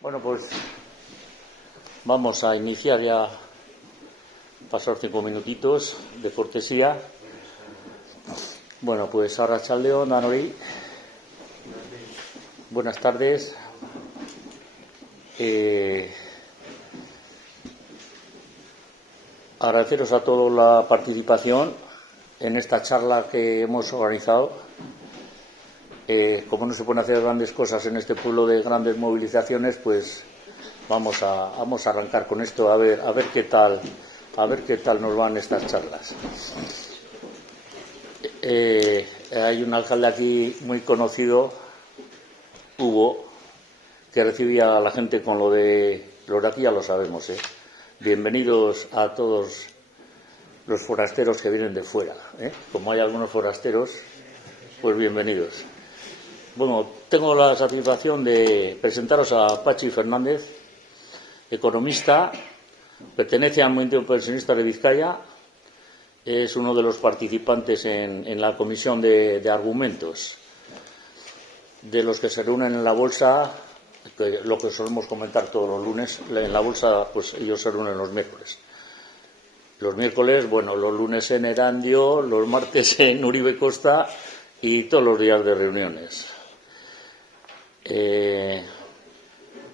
Bueno, pues vamos a iniciar ya, pasar 5 minutitos de cortesía. Bueno, pues arratsaldeon danori. Buenas tardes. Agradeceros a todos la participación en esta charla que hemos organizado. Como no se pueden hacer grandes cosas en este pueblo de grandes movilizaciones, pues vamos a arrancar con esto a ver qué tal nos van estas charlas. Hay un alcalde aquí muy conocido, Hugo, que recibía a la gente con lo de aquí ya lo sabemos. Bienvenidos a todos los forasteros que vienen de fuera. Como hay algunos forasteros, pues bienvenidos. Bueno, tengo la satisfacción de presentaros a Patxi Fernández, economista, pertenece al Movimiento Pensionista de Vizcaya, es uno de los participantes en la comisión de argumentos, de los que se reúnen en la bolsa, lo que solemos comentar todos los lunes. En la bolsa, pues ellos se reúnen los miércoles. Los miércoles, bueno, los lunes en Erandio, los martes en Uribe Costa y todos los días de reuniones.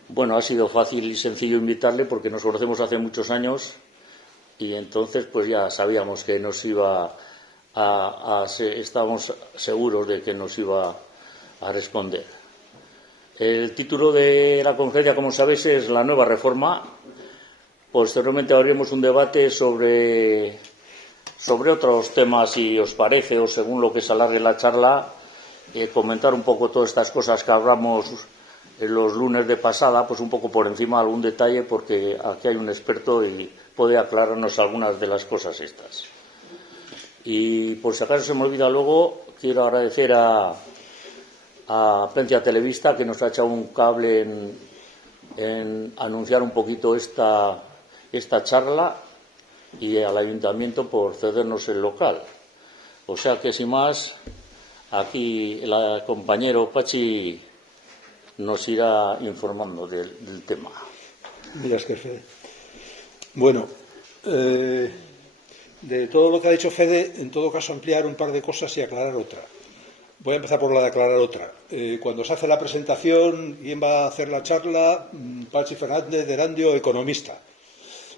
Bueno, ha sido fácil y sencillo invitarle porque nos conocemos hace muchos años y entonces pues ya sabíamos que nos iba estábamos seguros de que nos iba a responder. El título de la conferencia, como sabéis, es La nueva reforma. Posteriormente abriremos un debate sobre otros temas, si os parece, o según lo que se alargue la charla, comentar un poco todas estas cosas que hablamos en los lunes de pasada, pues un poco por encima algún detalle, porque aquí hay un experto y puede aclararnos algunas de las cosas estas. Y por si acaso se me olvida luego, quiero agradecer a Prensa Televista, que nos ha echado un cable en anunciar un poquito esta charla, y al Ayuntamiento por cedernos el local. O sea que, sin más, aquí el compañero Patxi nos irá informando del tema. Mira, es que Fede. Bueno, de todo lo que ha dicho Fede, en todo caso ampliar un par de cosas y aclarar otra. Voy a empezar por la de aclarar otra. Cuando se hace la presentación, ¿quién va a hacer la charla? Patxi Fernández de Erandio, economista.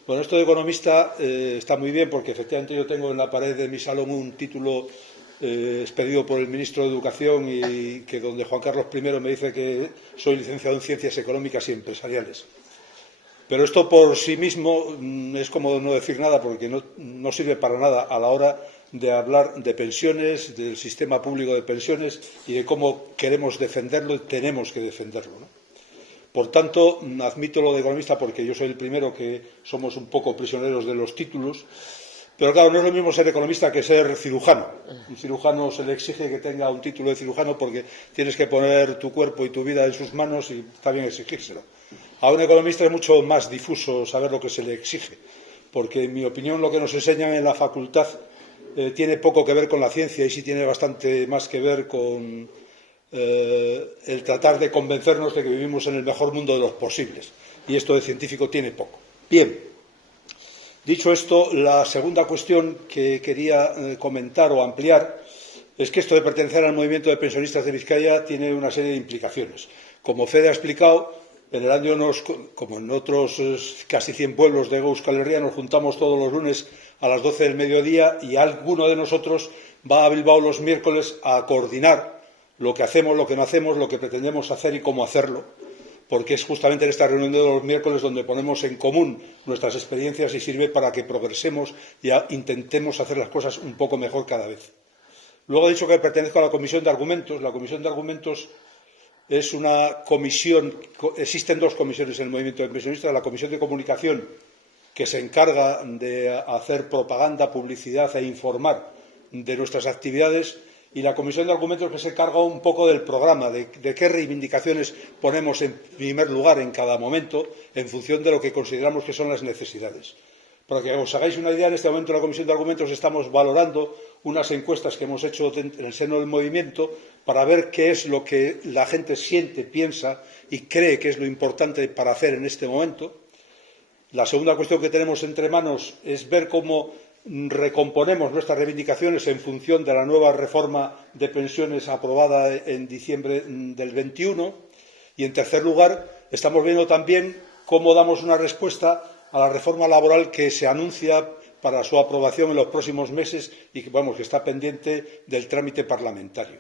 Bueno, esto de economista está muy bien porque efectivamente yo tengo en la pared de mi salón un título expedido por el ministro de Educación y que donde Juan Carlos I me dice que soy licenciado en Ciencias Económicas y Empresariales. Pero esto por sí mismo es como no decir nada porque no sirve para nada a la hora de hablar de pensiones, del sistema público de pensiones y de cómo queremos defenderlo y tenemos que defenderlo, ¿no? Por tanto, admito lo de economista porque yo soy el primero que somos un poco prisioneros de los títulos. Pero claro, no es lo mismo ser economista que ser cirujano. Un cirujano se le exige que tenga un título de cirujano porque tienes que poner tu cuerpo y tu vida en sus manos y está bien exigírselo. A un economista es mucho más difuso saber lo que se le exige, porque en mi opinión lo que nos enseñan en la facultad tiene poco que ver con la ciencia y sí tiene bastante más que ver con el tratar de convencernos de que vivimos en el mejor mundo de los posibles. Y esto de científico tiene poco. Bien. Dicho esto, la segunda cuestión que quería comentar o ampliar es que esto de pertenecer al movimiento de pensionistas de Vizcaya tiene una serie de implicaciones. Como Fede ha explicado, en Erandio, como en otros casi 100 pueblos de Euskal Herria, nos juntamos todos los lunes a las 12 del mediodía y alguno de nosotros va a Bilbao los miércoles a coordinar lo que hacemos, lo que no hacemos, lo que pretendemos hacer y cómo hacerlo, porque es justamente en esta reunión de los miércoles donde ponemos en común nuestras experiencias y sirve para que progresemos y intentemos hacer las cosas un poco mejor cada vez. Luego he dicho que pertenezco a la Comisión de Argumentos. La Comisión de Argumentos es una comisión, existen dos comisiones en el movimiento de pensionistas, la Comisión de Comunicación, que se encarga de hacer propaganda, publicidad e informar de nuestras actividades, y la Comisión de Argumentos, que se encarga un poco del programa, de qué reivindicaciones ponemos en primer lugar en cada momento en función de lo que consideramos que son las necesidades. Para que os hagáis una idea, en este momento en la Comisión de Argumentos estamos valorando unas encuestas que hemos hecho en el seno del movimiento para ver qué es lo que la gente siente, piensa y cree que es lo importante para hacer en este momento. La segunda cuestión que tenemos entre manos es ver cómo recomponemos nuestras reivindicaciones en función de la nueva reforma de pensiones aprobada en diciembre del 21. Y, en tercer lugar, estamos viendo también cómo damos una respuesta a la reforma laboral que se anuncia para su aprobación en los próximos meses y que está pendiente del trámite parlamentario.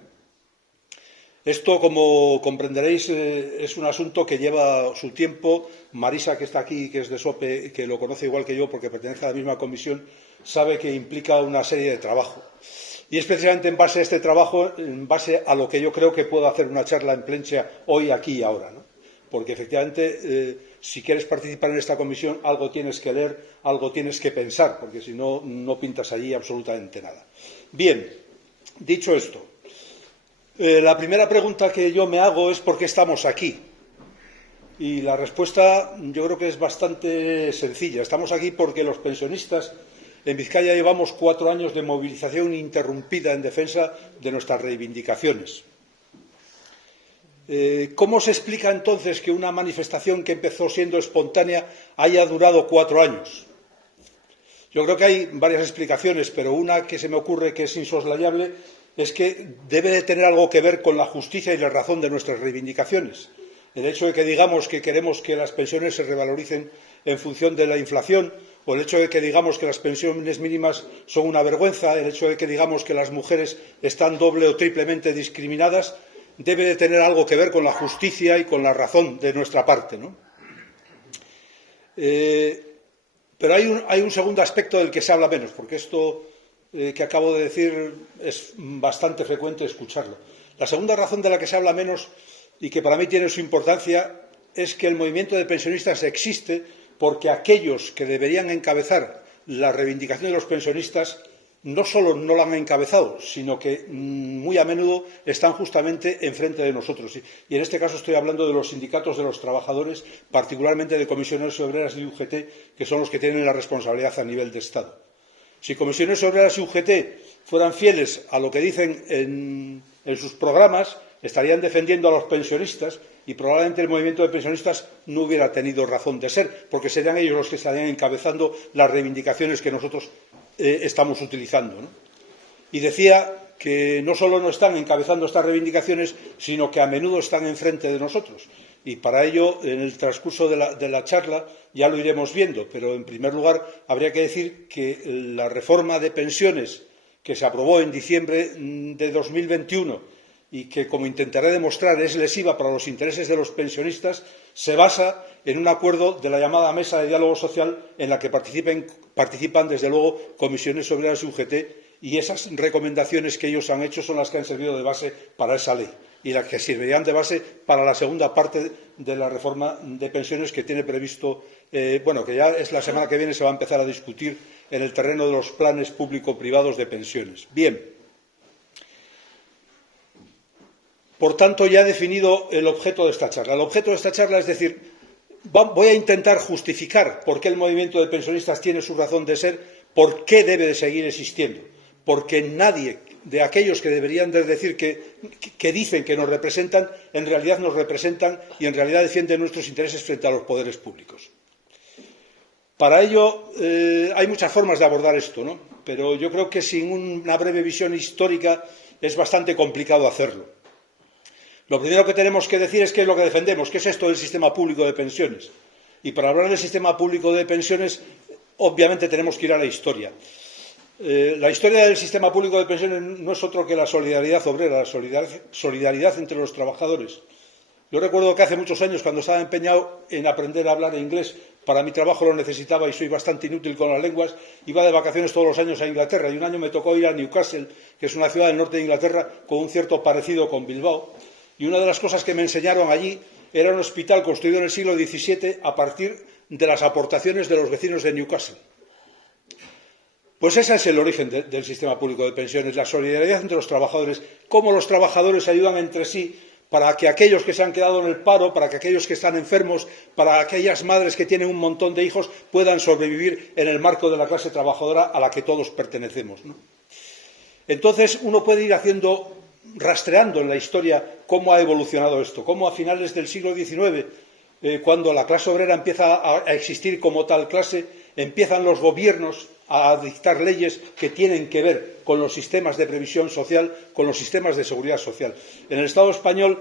Esto, como comprenderéis, es un asunto que lleva su tiempo. Marisa, que está aquí, que es de SOPE, que lo conoce igual que yo porque pertenece a la misma comisión, sabe que implica una serie de trabajo. Y es precisamente en base a este trabajo, en base a lo que yo creo que puedo hacer una charla en Plentzia hoy, aquí y ahora, ¿no? Porque efectivamente, si quieres participar en esta comisión, algo tienes que leer, algo tienes que pensar, porque si no, no pintas allí absolutamente nada. Bien, dicho esto, la primera pregunta que yo me hago es ¿por qué estamos aquí? Y la respuesta yo creo que es bastante sencilla. Estamos aquí porque los pensionistas en Vizcaya llevamos 4 años de movilización ininterrumpida en defensa de nuestras reivindicaciones. ¿Cómo se explica entonces que una manifestación que empezó siendo espontánea haya durado 4 años? Yo creo que hay varias explicaciones, pero una que se me ocurre que es insoslayable es que debe de tener algo que ver con la justicia y la razón de nuestras reivindicaciones. El hecho de que digamos que queremos que las pensiones se revaloricen en función de la inflación, o el hecho de que digamos que las pensiones mínimas son una vergüenza, el hecho de que digamos que las mujeres están doble o triplemente discriminadas, debe de tener algo que ver con la justicia y con la razón de nuestra parte, ¿no? Pero hay un segundo aspecto del que se habla menos, porque esto que acabo de decir es bastante frecuente escucharlo. La segunda razón de la que se habla menos y que para mí tiene su importancia es que el movimiento de pensionistas existe porque aquellos que deberían encabezar la reivindicación de los pensionistas no solo no la han encabezado, sino que muy a menudo están justamente enfrente de nosotros. Y en este caso estoy hablando de los sindicatos de los trabajadores, particularmente de Comisiones Obreras y UGT, que son los que tienen la responsabilidad a nivel de Estado. Si Comisiones Obreras y UGT fueran fieles a lo que dicen en sus programas, estarían defendiendo a los pensionistas y probablemente el movimiento de pensionistas no hubiera tenido razón de ser, porque serían ellos los que estarían encabezando las reivindicaciones que nosotros estamos utilizando, ¿no? Y decía que no solo no están encabezando estas reivindicaciones, sino que a menudo están enfrente de nosotros. Y para ello, en el transcurso de la charla, ya lo iremos viendo. Pero, en primer lugar, habría que decir que la reforma de pensiones que se aprobó en diciembre de 2021 y que, como intentaré demostrar, es lesiva para los intereses de los pensionistas, se basa en un acuerdo de la llamada Mesa de Diálogo Social en la que participan, desde luego, Comisiones Obreras y UGT, y esas recomendaciones que ellos han hecho son las que han servido de base para esa ley y las que servirían de base para la segunda parte de la reforma de pensiones que tiene previsto, que ya es la semana que viene se va a empezar a discutir en el terreno de los planes público-privados de pensiones. Bien. Por tanto, ya he definido el objeto de esta charla. El objeto de esta charla es decir, voy a intentar justificar por qué el movimiento de pensionistas tiene su razón de ser, por qué debe de seguir existiendo. Porque nadie de aquellos que deberían de decir que dicen que nos representan, en realidad nos representan y en realidad defienden nuestros intereses frente a los poderes públicos. Para ello hay muchas formas de abordar esto, ¿no? Pero yo creo que sin una breve visión histórica es bastante complicado hacerlo. Lo primero que tenemos que decir es qué es lo que defendemos, qué es esto del sistema público de pensiones. Y para hablar del sistema público de pensiones, obviamente tenemos que ir a la historia. La historia del sistema público de pensiones no es otro que la solidaridad obrera, la solidaridad entre los trabajadores. Yo recuerdo que hace muchos años, cuando estaba empeñado en aprender a hablar inglés, para mi trabajo lo necesitaba y soy bastante inútil con las lenguas, iba de vacaciones todos los años a Inglaterra y un año me tocó ir a Newcastle, que es una ciudad del norte de Inglaterra con un cierto parecido con Bilbao. Y una de las cosas que me enseñaron allí era un hospital construido en el siglo XVII a partir de las aportaciones de los vecinos de Newcastle. Pues ese es el origen del sistema público de pensiones, la solidaridad entre los trabajadores, cómo los trabajadores ayudan entre sí para que aquellos que se han quedado en el paro, para que aquellos que están enfermos, para aquellas madres que tienen un montón de hijos puedan sobrevivir en el marco de la clase trabajadora a la que todos pertenecemos, ¿no? Entonces, uno puede ir rastreando en la historia cómo ha evolucionado esto, cómo a finales del siglo XIX, cuando la clase obrera empieza a existir como tal clase, empiezan los gobiernos a dictar leyes que tienen que ver con los sistemas de previsión social, con los sistemas de seguridad social. En el Estado español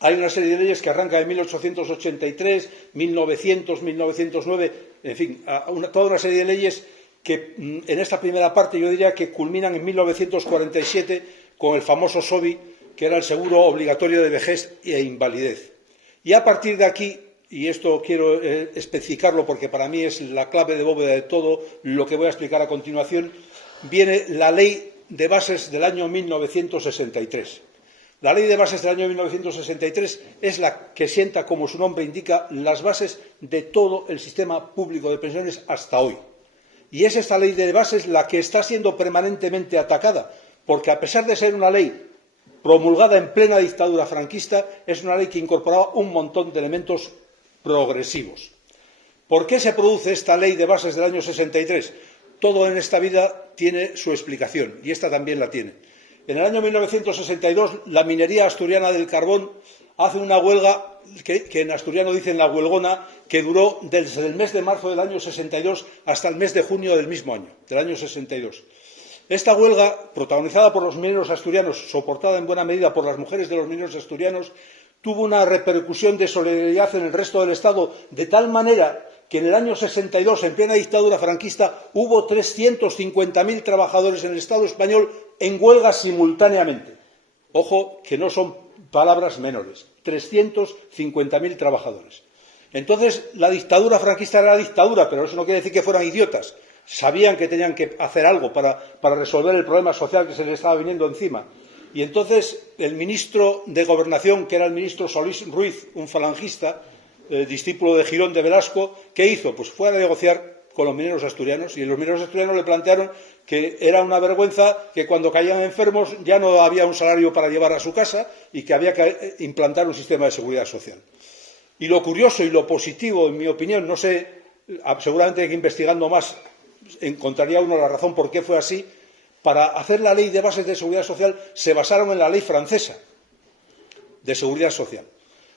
hay una serie de leyes que arrancan en 1883, 1900, 1909, en fin, toda una serie de leyes que en esta primera parte yo diría que culminan en 1947 con el famoso SOVI, que era el seguro obligatorio de vejez e invalidez. Y a partir de aquí, y esto quiero especificarlo porque para mí es la clave de bóveda de todo lo que voy a explicar a continuación, viene la Ley de Bases del año 1963. La Ley de Bases del año 1963 es la que sienta, como su nombre indica, las bases de todo el sistema público de pensiones hasta hoy. Y es esta Ley de Bases la que está siendo permanentemente atacada, porque a pesar de ser una ley promulgada en plena dictadura franquista, es una ley que incorporaba un montón de elementos progresivos. ¿Por qué se produce esta Ley de Bases del año 63? Todo en esta vida tiene su explicación, y esta también la tiene. En el año 1962, la minería asturiana del carbón hace una huelga, que en asturiano dicen la huelgona, que duró desde el mes de marzo del año 62 hasta el mes de junio del mismo año, del año 62. Esta huelga, protagonizada por los mineros asturianos, soportada en buena medida por las mujeres de los mineros asturianos, tuvo una repercusión de solidaridad en el resto del Estado, de tal manera que en el año 62, en plena dictadura franquista, hubo 350.000 trabajadores en el Estado español en huelga simultáneamente. Ojo, que no son palabras menores. 350.000 trabajadores. Entonces, la dictadura franquista era dictadura, pero eso no quiere decir que fueran idiotas. Sabían que tenían que hacer algo para resolver el problema social que se les estaba viniendo encima. Y entonces, el ministro de Gobernación, que era el ministro Solís Ruiz, un falangista, discípulo de Girón de Velasco, ¿qué hizo? Pues fue a negociar con los mineros asturianos, y los mineros asturianos le plantearon que era una vergüenza que cuando caían enfermos ya no había un salario para llevar a su casa y que había que implantar un sistema de seguridad social. Y lo curioso y lo positivo, en mi opinión, no sé, seguramente que investigando más encontraría uno la razón por qué fue así. Para hacer la Ley de Bases de Seguridad Social se basaron en la ley francesa de Seguridad Social.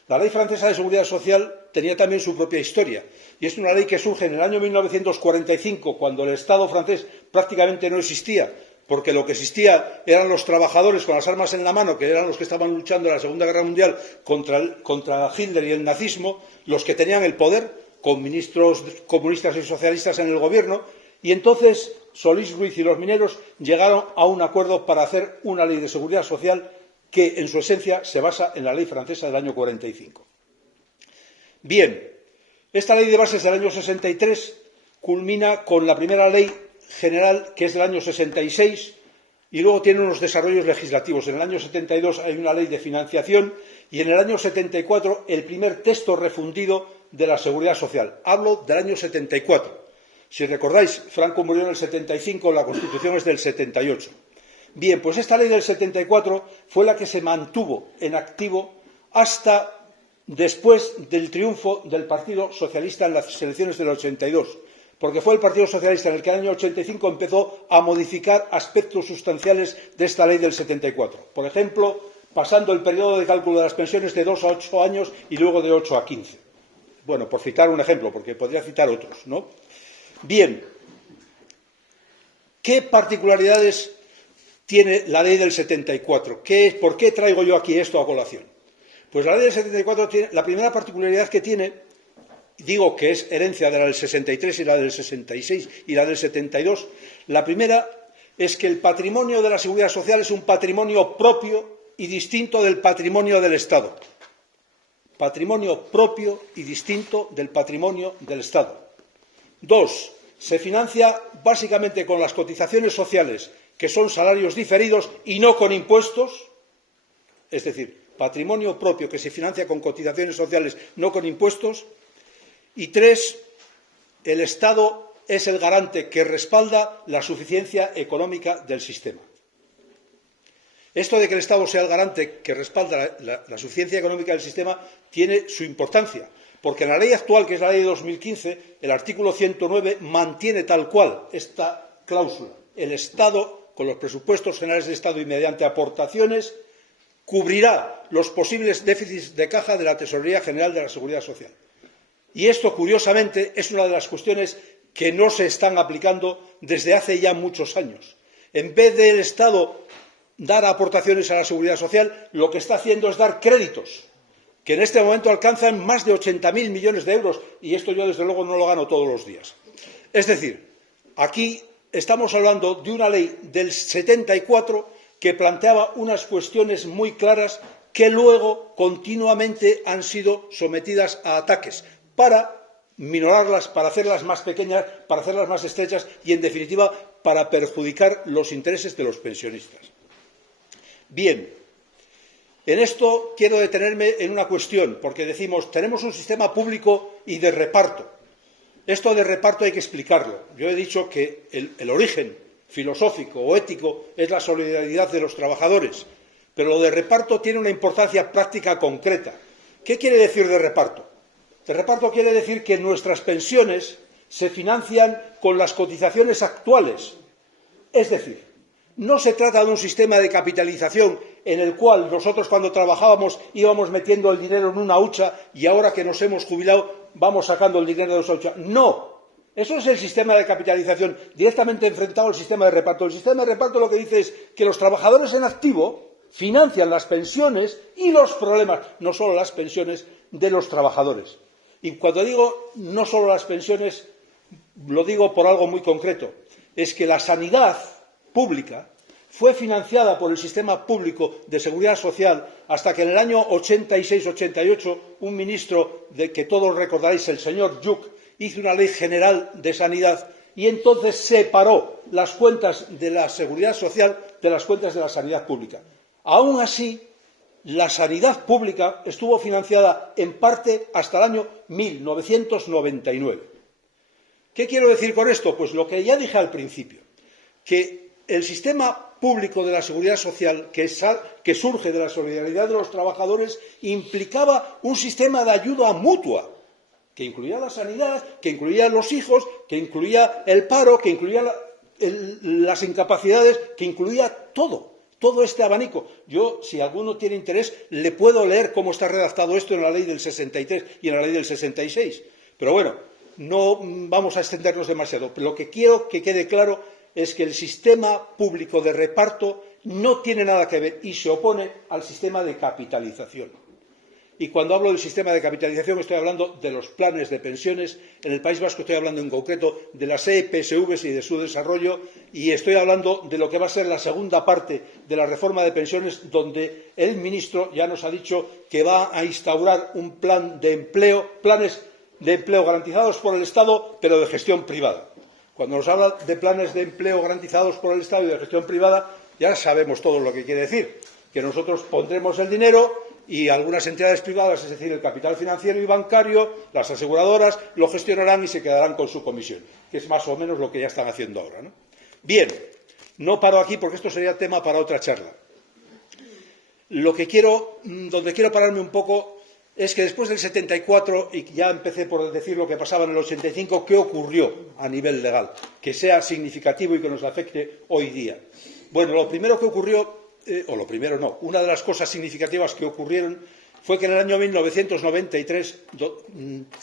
La ley francesa de Seguridad Social tenía también su propia historia, y es una ley que surge en el año 1945, cuando el Estado francés prácticamente no existía, porque lo que existía eran los trabajadores con las armas en la mano, que eran los que estaban luchando en la Segunda Guerra Mundial contra Hitler y el nazismo, los que tenían el poder, con ministros comunistas y socialistas en el gobierno, y entonces Solís Ruiz y los mineros llegaron a un acuerdo para hacer una ley de seguridad social que en su esencia se basa en la ley francesa del año 45. Bien, esta ley de bases del año 63 culmina con la primera ley general, que es del año 66, y luego tiene unos desarrollos legislativos. En el año 72 hay una ley de financiación y en el año 74 el primer texto refundido de la seguridad social. Hablo del año 74. Si recordáis, Franco murió en el 75, la Constitución es del 78. Bien, pues esta ley del 74 fue la que se mantuvo en activo hasta después del triunfo del Partido Socialista en las elecciones del 82, porque fue el Partido Socialista en el que en el año 85 empezó a modificar aspectos sustanciales de esta ley del 74. Por ejemplo, pasando el periodo de cálculo de las pensiones de 2 a 8 años y luego de 8 a 15. Bueno, por citar un ejemplo, porque podría citar otros, ¿no? Bien, ¿qué particularidades tiene la ley del 74? ¿Por qué traigo yo aquí esto a colación? Pues la ley del 74 tiene, la primera particularidad que tiene, digo que es herencia de la del 63 y la del 66 y la del 72, la primera es que el patrimonio de la seguridad social es un patrimonio propio y distinto del patrimonio del Estado. Patrimonio propio y distinto del patrimonio del Estado. 2. Se financia básicamente con las cotizaciones sociales, que son salarios diferidos y no con impuestos, es decir, patrimonio propio que se financia con cotizaciones sociales, no con impuestos. Y 3. El Estado es el garante que respalda la suficiencia económica del sistema. Esto de que el Estado sea el garante que respalda la suficiencia económica del sistema tiene su importancia, porque en la ley actual, que es la ley de 2015, el artículo 109 mantiene tal cual esta cláusula. El Estado con los presupuestos generales del Estado y mediante aportaciones, cubrirá los posibles déficits de caja de la Tesorería General de la Seguridad Social. Y esto, curiosamente, es una de las cuestiones que no se están aplicando desde hace ya muchos años. En vez del Estado dar aportaciones a la Seguridad Social, lo que está haciendo es dar créditos, que en este momento alcanzan más de 80.000 millones de euros, y esto yo, desde luego, no lo gano todos los días. Es decir, aquí estamos hablando de una ley del 74 que planteaba unas cuestiones muy claras que luego continuamente han sido sometidas a ataques para minorarlas, para hacerlas más pequeñas, para hacerlas más estrechas y, en definitiva, para perjudicar los intereses de los pensionistas. Bien, en esto quiero detenerme en una cuestión, porque decimos, tenemos un sistema público y de reparto. Esto de reparto hay que explicarlo. Yo he dicho que el origen filosófico o ético es la solidaridad de los trabajadores, pero lo de reparto tiene una importancia práctica concreta. ¿Qué quiere decir de reparto? De reparto quiere decir que nuestras pensiones se financian con las cotizaciones actuales. Es decir, no se trata de un sistema de capitalización en el cual nosotros, cuando trabajábamos, íbamos metiendo el dinero en una hucha y ahora que nos hemos jubilado vamos sacando el dinero de esa hucha. No, eso es el sistema de capitalización directamente enfrentado al sistema de reparto. El sistema de reparto lo que dice es que los trabajadores en activo financian las pensiones y los problemas, no solo las pensiones, de los trabajadores. Y cuando digo no solo las pensiones, lo digo por algo muy concreto. Es que la sanidad pública fue financiada por el sistema público de seguridad social hasta que en el año 86-88 un ministro que todos recordaréis, el señor Lluch, hizo una ley general de sanidad y entonces separó las cuentas de la seguridad social de las cuentas de la sanidad pública. Aún así, la sanidad pública estuvo financiada en parte hasta el año 1999. ¿Qué quiero decir con esto? Pues lo que ya dije al principio, que el sistema público de la seguridad social que surge de la solidaridad de los trabajadores implicaba un sistema de ayuda mutua, que incluía la sanidad, que incluía los hijos, que incluía el paro, que incluía las incapacidades, que incluía todo este abanico. Yo, si alguno tiene interés, le puedo leer cómo está redactado esto en la ley del 63 y en la ley del 66. Pero bueno, no vamos a extendernos demasiado. Lo que quiero que quede claro es que el sistema público de reparto no tiene nada que ver y se opone al sistema de capitalización. Y cuando hablo del sistema de capitalización estoy hablando de los planes de pensiones. En el País Vasco estoy hablando en concreto de las EPSV y de su desarrollo, y estoy hablando de lo que va a ser la segunda parte de la reforma de pensiones, donde el ministro ya nos ha dicho que va a instaurar un plan de empleo, planes de empleo garantizados por el Estado, pero de gestión privada. Cuando nos habla de planes de empleo garantizados por el Estado y de gestión privada, ya sabemos todos lo que quiere decir, que nosotros pondremos el dinero y algunas entidades privadas, es decir, el capital financiero y bancario, las aseguradoras, lo gestionarán y se quedarán con su comisión, que es más o menos lo que ya están haciendo ahora, ¿no? Bien, no paro aquí porque esto sería tema para otra charla. Donde quiero pararme un poco es que después del 74, y ya empecé por decir lo que pasaba en el 85, ¿qué ocurrió a nivel legal? Que sea significativo y que nos afecte hoy día. Bueno, lo primero que ocurrió, una de las cosas significativas que ocurrieron fue que en el año 1993,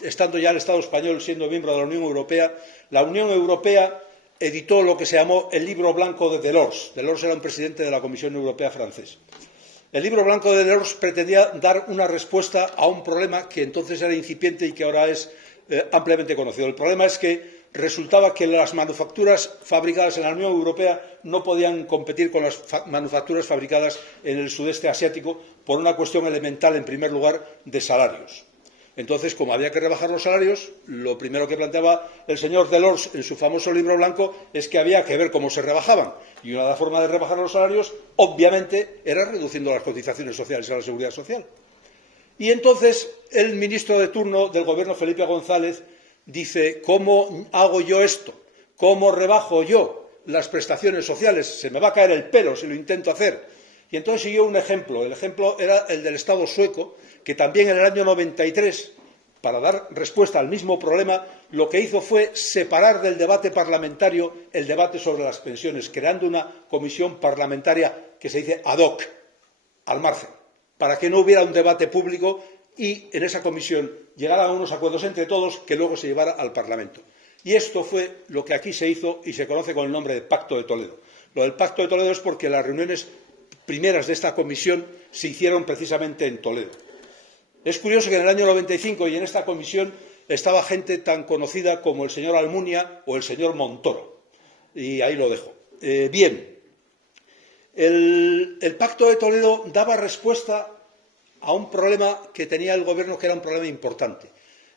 estando ya el Estado español siendo miembro de la Unión Europea editó lo que se llamó el Libro Blanco de Delors. Delors era un presidente de la Comisión Europea francés. El Libro Blanco de Delors pretendía dar una respuesta a un problema que entonces era incipiente y que ahora es ampliamente conocido. El problema es que resultaba que las manufacturas fabricadas en la Unión Europea no podían competir con las manufacturas fabricadas en el sudeste asiático por una cuestión elemental, en primer lugar, de salarios. Entonces, como había que rebajar los salarios, lo primero que planteaba el señor Delors en su famoso Libro Blanco es que había que ver cómo se rebajaban. Y una forma de rebajar los salarios, obviamente, era reduciendo las cotizaciones sociales a la seguridad social. Y entonces el ministro de turno del gobierno, Felipe González, dice, ¿cómo hago yo esto? ¿Cómo rebajo yo las prestaciones sociales? Se me va a caer el pelo si lo intento hacer. Y entonces siguió un ejemplo. El ejemplo era el del Estado sueco, que también en el año 93 para dar respuesta al mismo problema, lo que hizo fue separar del debate parlamentario el debate sobre las pensiones, creando una comisión parlamentaria que se dice ad hoc, al margen, para que no hubiera un debate público y en esa comisión llegaran a unos acuerdos entre todos que luego se llevara al Parlamento. Y esto fue lo que aquí se hizo y se conoce con el nombre de Pacto de Toledo. Lo del Pacto de Toledo es porque las reuniones primeras de esta comisión se hicieron precisamente en Toledo. Es curioso que en el año 95 y en esta comisión estaba gente tan conocida como el señor Almunia o el señor Montoro. Y ahí lo dejo. Bien, el Pacto de Toledo daba respuesta a un problema que tenía el gobierno, que era un problema importante.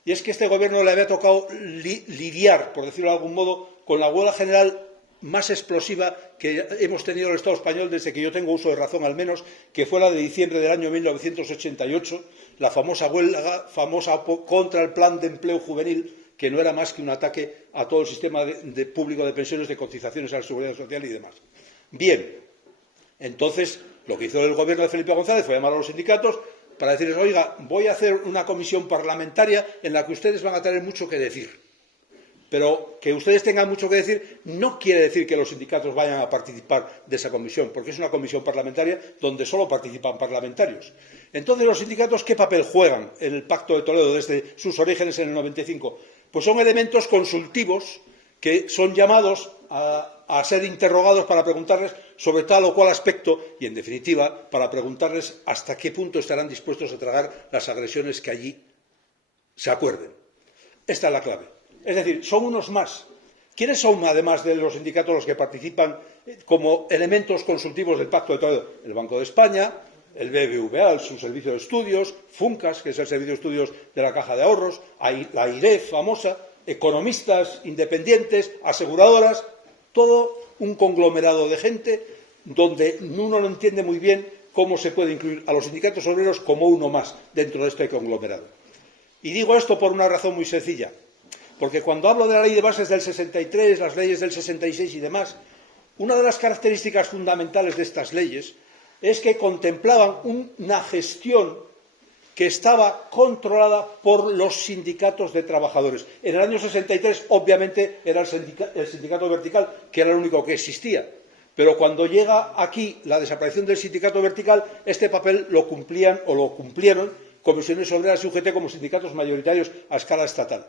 Y es que a este gobierno le había tocado lidiar, por decirlo de algún modo, con la huelga general más explosiva que hemos tenido en el Estado español desde que yo tengo uso de razón, al menos, que fue la de diciembre del año 1988, la famosa huelga contra el plan de empleo juvenil, que no era más que un ataque a todo el sistema público de pensiones, de cotizaciones a la seguridad social y demás. Bien, entonces lo que hizo el gobierno de Felipe González fue llamar a los sindicatos para decirles: oiga, voy a hacer una comisión parlamentaria en la que ustedes van a tener mucho que decir. Pero que ustedes tengan mucho que decir no quiere decir que los sindicatos vayan a participar de esa comisión, porque es una comisión parlamentaria donde solo participan parlamentarios. Entonces, ¿los sindicatos qué papel juegan en el Pacto de Toledo desde sus orígenes en el 95? Pues son elementos consultivos que son llamados a ser interrogados para preguntarles sobre tal o cual aspecto y, en definitiva, para preguntarles hasta qué punto estarán dispuestos a tragar las agresiones que allí se acuerden. Esta es la clave. Es decir, son unos más. ¿Quiénes son, además de los sindicatos, los que participan como elementos consultivos del Pacto de Toledo? El Banco de España, el BBVA, su servicio de estudios, FUNCAS, que es el servicio de estudios de la Caja de Ahorros, la IREF famosa, economistas independientes, aseguradoras, todo un conglomerado de gente donde uno no entiende muy bien cómo se puede incluir a los sindicatos obreros como uno más dentro de este conglomerado. Y digo esto por una razón muy sencilla. Porque cuando hablo de la ley de bases del 63, las leyes del 66 y demás, una de las características fundamentales de estas leyes es que contemplaban una gestión que estaba controlada por los sindicatos de trabajadores. En el año 63, obviamente, era el sindicato vertical, que era el único que existía. Pero cuando llega aquí la desaparición del sindicato vertical, este papel lo cumplían o lo cumplieron comisiones obreras y UGT como sindicatos mayoritarios a escala estatal.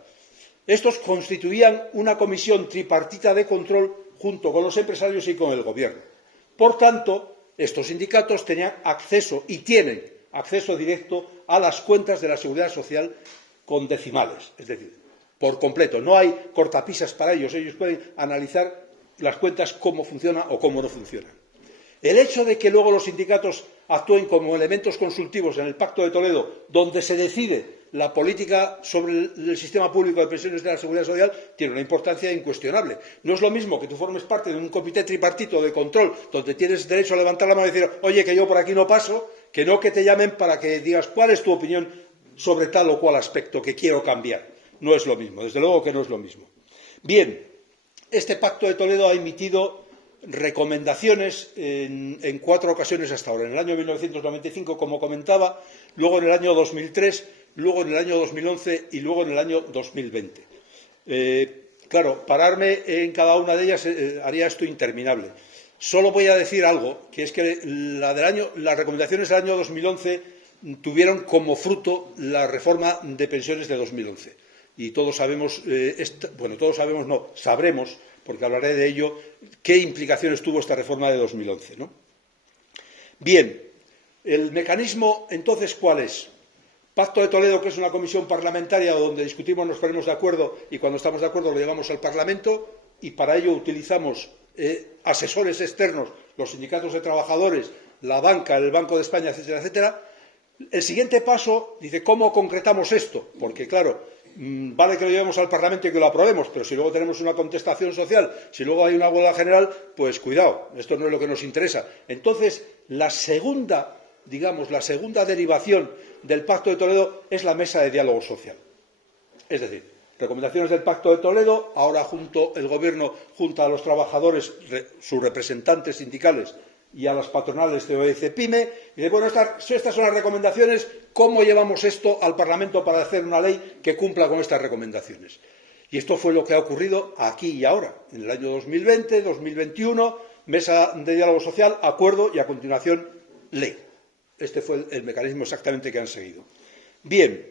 Estos constituían una comisión tripartita de control junto con los empresarios y con el gobierno. Por tanto, estos sindicatos tenían acceso y tienen acceso directo a las cuentas de la Seguridad Social con decimales, es decir, por completo. No hay cortapisas para ellos. Ellos pueden analizar las cuentas cómo funcionan o cómo no funcionan. El hecho de que luego los sindicatos actúen como elementos consultivos en el Pacto de Toledo, donde se decide la política sobre el sistema público de pensiones de la Seguridad Social, tiene una importancia incuestionable. No es lo mismo que tú formes parte de un comité tripartito de control donde tienes derecho a levantar la mano y decir: oye, que yo por aquí no paso, que no que te llamen para que digas cuál es tu opinión sobre tal o cual aspecto que quiero cambiar. No es lo mismo, desde luego que no es lo mismo. Bien, este Pacto de Toledo ha emitido recomendaciones en 4 ocasiones hasta ahora. En el año 1995, como comentaba, luego en el año 2003, luego en el año 2011 y luego en el año 2020. Claro, pararme en cada una de ellas haría esto interminable. Solo voy a decir algo, que es que las recomendaciones del año 2011 tuvieron como fruto la reforma de pensiones de 2011. Y todos sabemos, sabremos, porque hablaré de ello, qué implicaciones tuvo esta reforma de 2011, ¿no? Bien, el mecanismo, entonces, ¿cuál es? Pacto de Toledo, que es una comisión parlamentaria donde discutimos, nos ponemos de acuerdo y cuando estamos de acuerdo lo llevamos al Parlamento y para ello utilizamos asesores externos, los sindicatos de trabajadores, la banca, el Banco de España, etcétera, etcétera. El siguiente paso dice: ¿cómo concretamos esto? Porque, claro, vale que lo llevemos al Parlamento y que lo aprobemos, pero si luego tenemos una contestación social, si luego hay una huelga general, pues cuidado, esto no es lo que nos interesa. Entonces, la segunda derivación del Pacto de Toledo es la mesa de diálogo social. Es decir, recomendaciones del Pacto de Toledo, ahora el Gobierno junta a los trabajadores, sus representantes sindicales, y a las patronales de OECPYME, y dice, bueno, estas son las recomendaciones, ¿cómo llevamos esto al Parlamento para hacer una ley que cumpla con estas recomendaciones? Y esto fue lo que ha ocurrido aquí y ahora, en el año 2020, 2021, mesa de diálogo social, acuerdo y a continuación ley. Este fue el mecanismo exactamente que han seguido. Bien,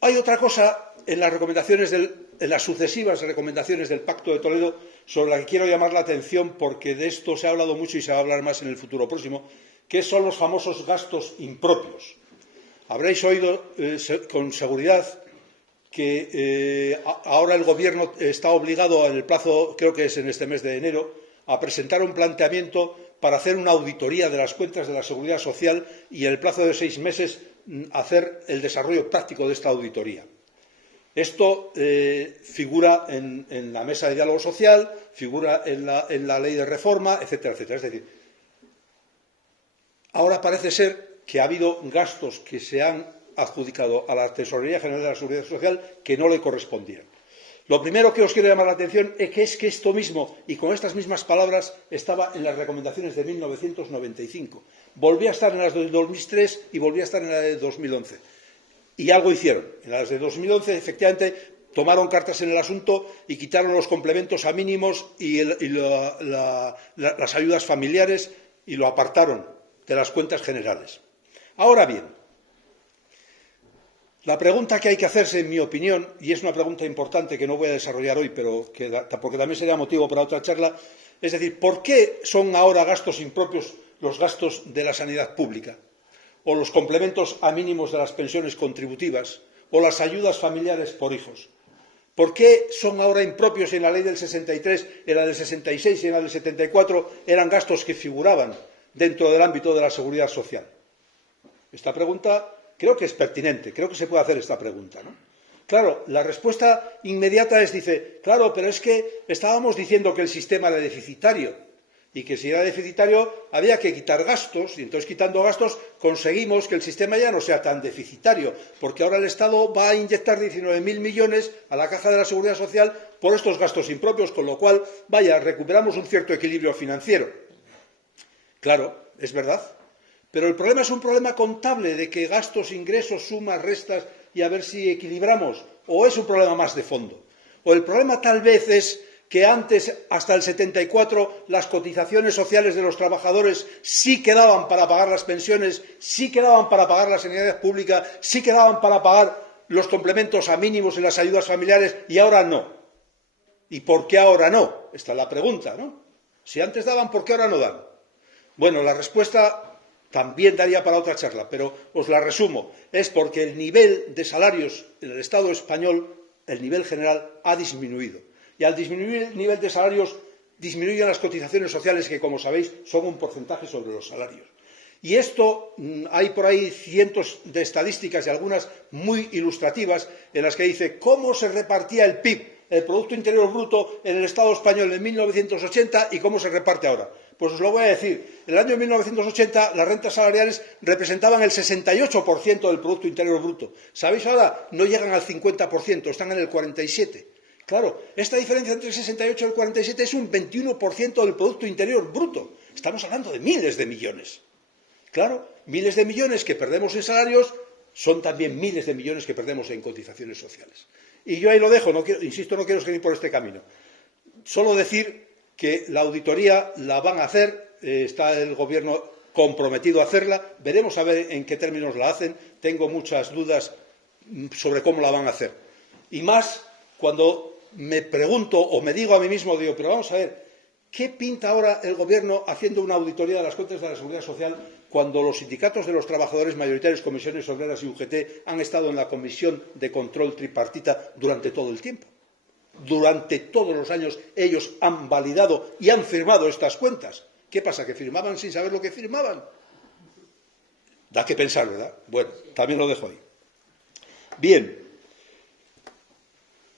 hay otra cosa en las recomendaciones en las sucesivas recomendaciones del Pacto de Toledo sobre la que quiero llamar la atención porque de esto se ha hablado mucho y se va a hablar más en el futuro próximo, que son los famosos gastos impropios. Habréis oído con seguridad que ahora el Gobierno está obligado en el plazo, creo que es en este mes de enero, a presentar un planteamiento para hacer una auditoría de las cuentas de la Seguridad Social y en el plazo de 6 meses hacer el desarrollo práctico de esta auditoría. Esto figura en la mesa de diálogo social, figura en la ley de reforma, etcétera, etcétera. Es decir, ahora parece ser que ha habido gastos que se han adjudicado a la Tesorería General de la Seguridad Social que no le correspondían. Lo primero que os quiero llamar la atención es que esto mismo, y con estas mismas palabras, estaba en las recomendaciones de 1995. Volvía a estar en las de 2003 y volvía a estar en la de 2011. Y algo hicieron. En las de 2011, efectivamente, tomaron cartas en el asunto y quitaron los complementos a mínimos y las ayudas familiares y lo apartaron de las cuentas generales. Ahora bien, la pregunta que hay que hacerse, en mi opinión, y es una pregunta importante que no voy a desarrollar hoy, pero porque también sería motivo para otra charla, es decir, ¿por qué son ahora gastos impropios los gastos de la sanidad pública? O los complementos a mínimos de las pensiones contributivas, o las ayudas familiares por hijos. ¿Por qué son ahora impropios y en la ley del 63, en la del 66 y en la del 74 eran gastos que figuraban dentro del ámbito de la seguridad social? Esta pregunta creo que es pertinente, creo que se puede hacer esta pregunta, ¿no? Claro, la respuesta inmediata dice, claro, pero es que estábamos diciendo que el sistema era deficitario y que si era deficitario había que quitar gastos y entonces quitando gastos conseguimos que el sistema ya no sea tan deficitario porque ahora el Estado va a inyectar 19.000 millones a la caja de la Seguridad Social por estos gastos impropios, con lo cual, vaya, recuperamos un cierto equilibrio financiero. Claro, es verdad. Pero el problema es un problema contable de que gastos, ingresos, sumas, restas y a ver si equilibramos. O es un problema más de fondo. O el problema tal vez es que antes, hasta el 74, las cotizaciones sociales de los trabajadores sí quedaban para pagar las pensiones, sí quedaban para pagar la sanidad pública, sí quedaban para pagar los complementos a mínimos y las ayudas familiares y ahora no. ¿Y por qué ahora no? Esta es la pregunta, ¿no? Si antes daban, ¿por qué ahora no dan? Bueno, la respuesta también daría para otra charla, pero os la resumo. Es porque el nivel de salarios en el Estado español, el nivel general, ha disminuido. Y al disminuir el nivel de salarios, disminuyen las cotizaciones sociales, que, como sabéis, son un porcentaje sobre los salarios. Y esto, hay por ahí cientos de estadísticas y algunas muy ilustrativas en las que dice cómo se repartía el PIB, el Producto Interior Bruto, en el Estado español en 1980 y cómo se reparte ahora. Pues os lo voy a decir. En el año 1980 las rentas salariales representaban el 68% del Producto Interior Bruto. ¿Sabéis ahora? No llegan al 50%, están en el 47%. Claro, esta diferencia entre el 68 y el 47 es un 21% del Producto Interior Bruto. Estamos hablando de miles de millones. Claro, miles de millones que perdemos en salarios son también miles de millones que perdemos en cotizaciones sociales. Y yo ahí lo dejo, insisto, no quiero seguir por este camino. Solo decir que la auditoría la van a hacer, está el Gobierno comprometido a hacerla, veremos a ver en qué términos la hacen, tengo muchas dudas sobre cómo la van a hacer. Y más cuando me pregunto o me digo a mí mismo, digo, pero vamos a ver, ¿qué pinta ahora el Gobierno haciendo una auditoría de las cuentas de la Seguridad Social cuando los sindicatos de los trabajadores mayoritarios, comisiones obreras y UGT han estado en la comisión de control tripartita durante todo el tiempo? Durante todos los años ellos han validado y han firmado estas cuentas. ¿Qué pasa? ¿Que firmaban sin saber lo que firmaban? Da que pensar, ¿verdad? Bueno, también lo dejo ahí. Bien,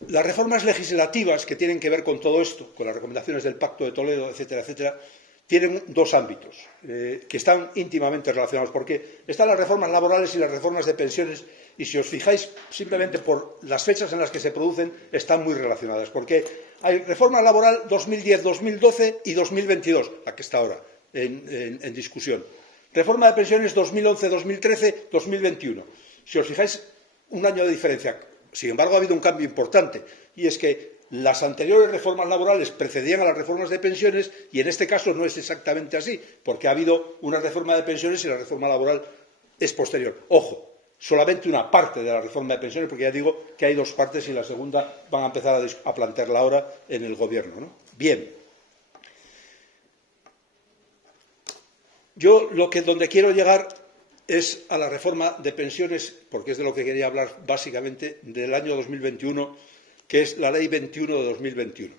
las reformas legislativas que tienen que ver con todo esto, con las recomendaciones del Pacto de Toledo, etcétera, etcétera, tienen dos ámbitos que están íntimamente relacionados, porque están las reformas laborales y las reformas de pensiones, y si os fijáis simplemente por las fechas en las que se producen, están muy relacionadas, porque hay reforma laboral 2010, 2012 y 2022, la que está ahora en discusión. Reforma de pensiones 2011, 2013, 2021. Si os fijáis, un año de diferencia. Sin embargo, ha habido un cambio importante, y es que las anteriores reformas laborales precedían a las reformas de pensiones, y en este caso no es exactamente así, porque ha habido una reforma de pensiones y la reforma laboral es posterior. Ojo, solamente una parte de la reforma de pensiones, porque ya digo que hay dos partes y la segunda van a empezar a plantearla ahora en el Gobierno, ¿no? Bien. Yo donde quiero llegar es a la reforma de pensiones, porque es de lo que quería hablar básicamente, del año 2021, que es la Ley 21 de 2021.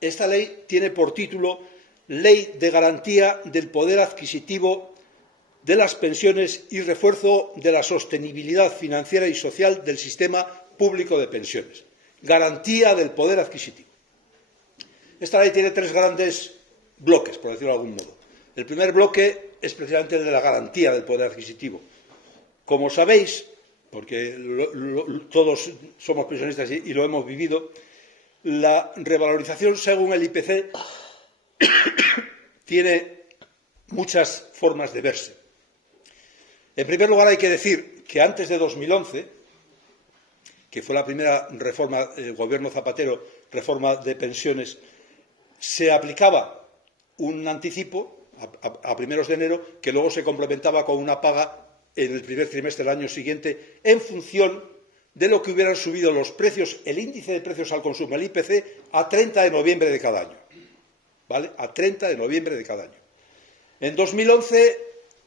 Esta ley tiene por título Ley de Garantía del Poder Adquisitivo de las Pensiones y Refuerzo de la Sostenibilidad Financiera y Social del Sistema Público de Pensiones. Garantía del Poder Adquisitivo. Esta ley tiene tres grandes bloques, por decirlo de algún modo. El primer bloque es precisamente el de la garantía del poder adquisitivo. Como sabéis, porque todos somos pensionistas y lo hemos vivido, la revalorización según el IPC tiene muchas formas de verse. En primer lugar, hay que decir que antes de 2011, que fue la primera reforma del Gobierno Zapatero, reforma de pensiones, se aplicaba un anticipo a primeros de enero, que luego se complementaba con una paga en el primer trimestre del año siguiente, en función de lo que hubieran subido los precios, el índice de precios al consumo, el IPC, a 30 de noviembre de cada año. ¿Vale? A 30 de noviembre de cada año. En 2011,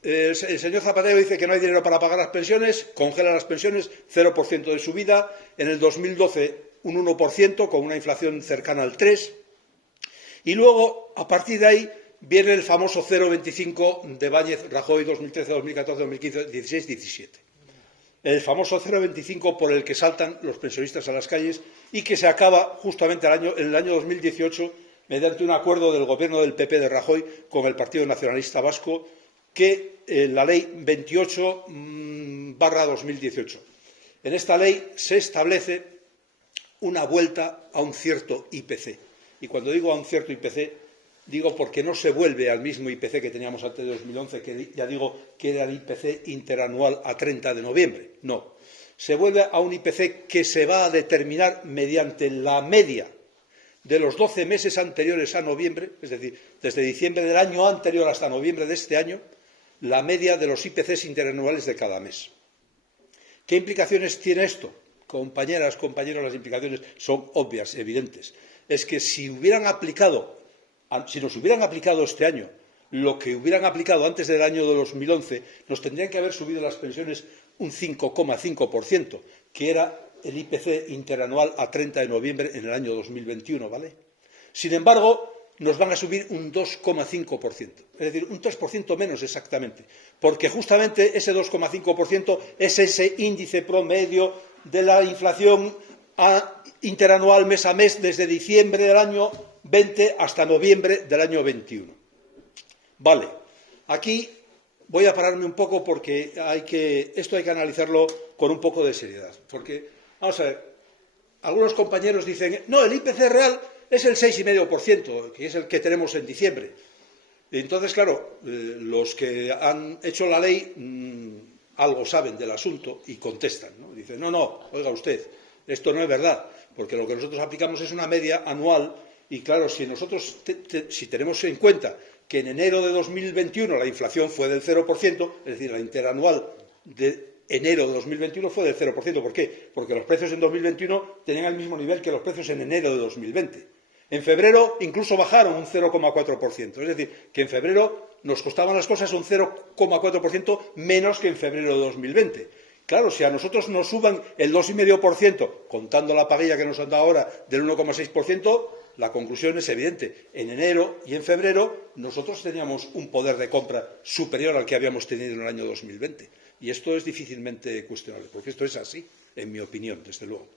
el señor Zapatero dice que no hay dinero para pagar las pensiones, congela las pensiones, 0% de subida. En el 2012, un 1%, con una inflación cercana al 3%. Y luego, a partir de ahí, viene el famoso 0,25 de Báñez-Rajoy 2013, 2014, 2015, 2016, 2017. El famoso 0,25 por el que saltan los pensionistas a las calles y que se acaba justamente en el año 2018 mediante un acuerdo del gobierno del PP de Rajoy con el Partido Nacionalista Vasco, que la Ley 28/2018. En esta ley se establece una vuelta a un cierto IPC. Y cuando digo a un cierto IPC, digo porque no se vuelve al mismo IPC que teníamos antes de 2011, que ya digo que era el IPC interanual a 30 de noviembre. No. Se vuelve a un IPC que se va a determinar mediante la media de los 12 meses anteriores a noviembre, es decir, desde diciembre del año anterior hasta noviembre de este año, la media de los IPCs interanuales de cada mes. ¿Qué implicaciones tiene esto? Compañeras, compañeros, las implicaciones son obvias, evidentes. Es que si nos hubieran aplicado este año lo que hubieran aplicado antes del año de 2011, nos tendrían que haber subido las pensiones un 5,5%, que era el IPC interanual a 30 de noviembre en el año 2021, ¿vale? Sin embargo, nos van a subir un 2,5%, es decir, un 3% menos exactamente, porque justamente ese 2,5% es ese índice promedio de la inflación interanual mes a mes desde diciembre del año 20 hasta noviembre del año 21. Vale, aquí voy a pararme un poco porque esto hay que analizarlo con un poco de seriedad, porque, vamos a ver, algunos compañeros dicen, no, el IPC real es el 6,5%, que es el que tenemos en diciembre. Y entonces, claro, los que han hecho la ley algo saben del asunto y contestan, ¿no? Dicen, no, oiga usted, esto no es verdad, porque lo que nosotros aplicamos es una media anual y, claro, si nosotros si tenemos en cuenta que en enero de 2021 la inflación fue del 0%, es decir, la interanual de enero de 2021 fue del 0%. ¿Por qué? Porque los precios en 2021 tenían el mismo nivel que los precios en enero de 2020. En febrero incluso bajaron un 0,4%. Es decir, que en febrero nos costaban las cosas un 0,4% menos que en febrero de 2020. Claro, si a nosotros nos suban el 2,5%, contando la paguilla que nos han dado ahora del 1,6%, la conclusión es evidente. En enero y en febrero nosotros teníamos un poder de compra superior al que habíamos tenido en el año 2020. Y esto es difícilmente cuestionable, porque esto es así, en mi opinión, desde luego.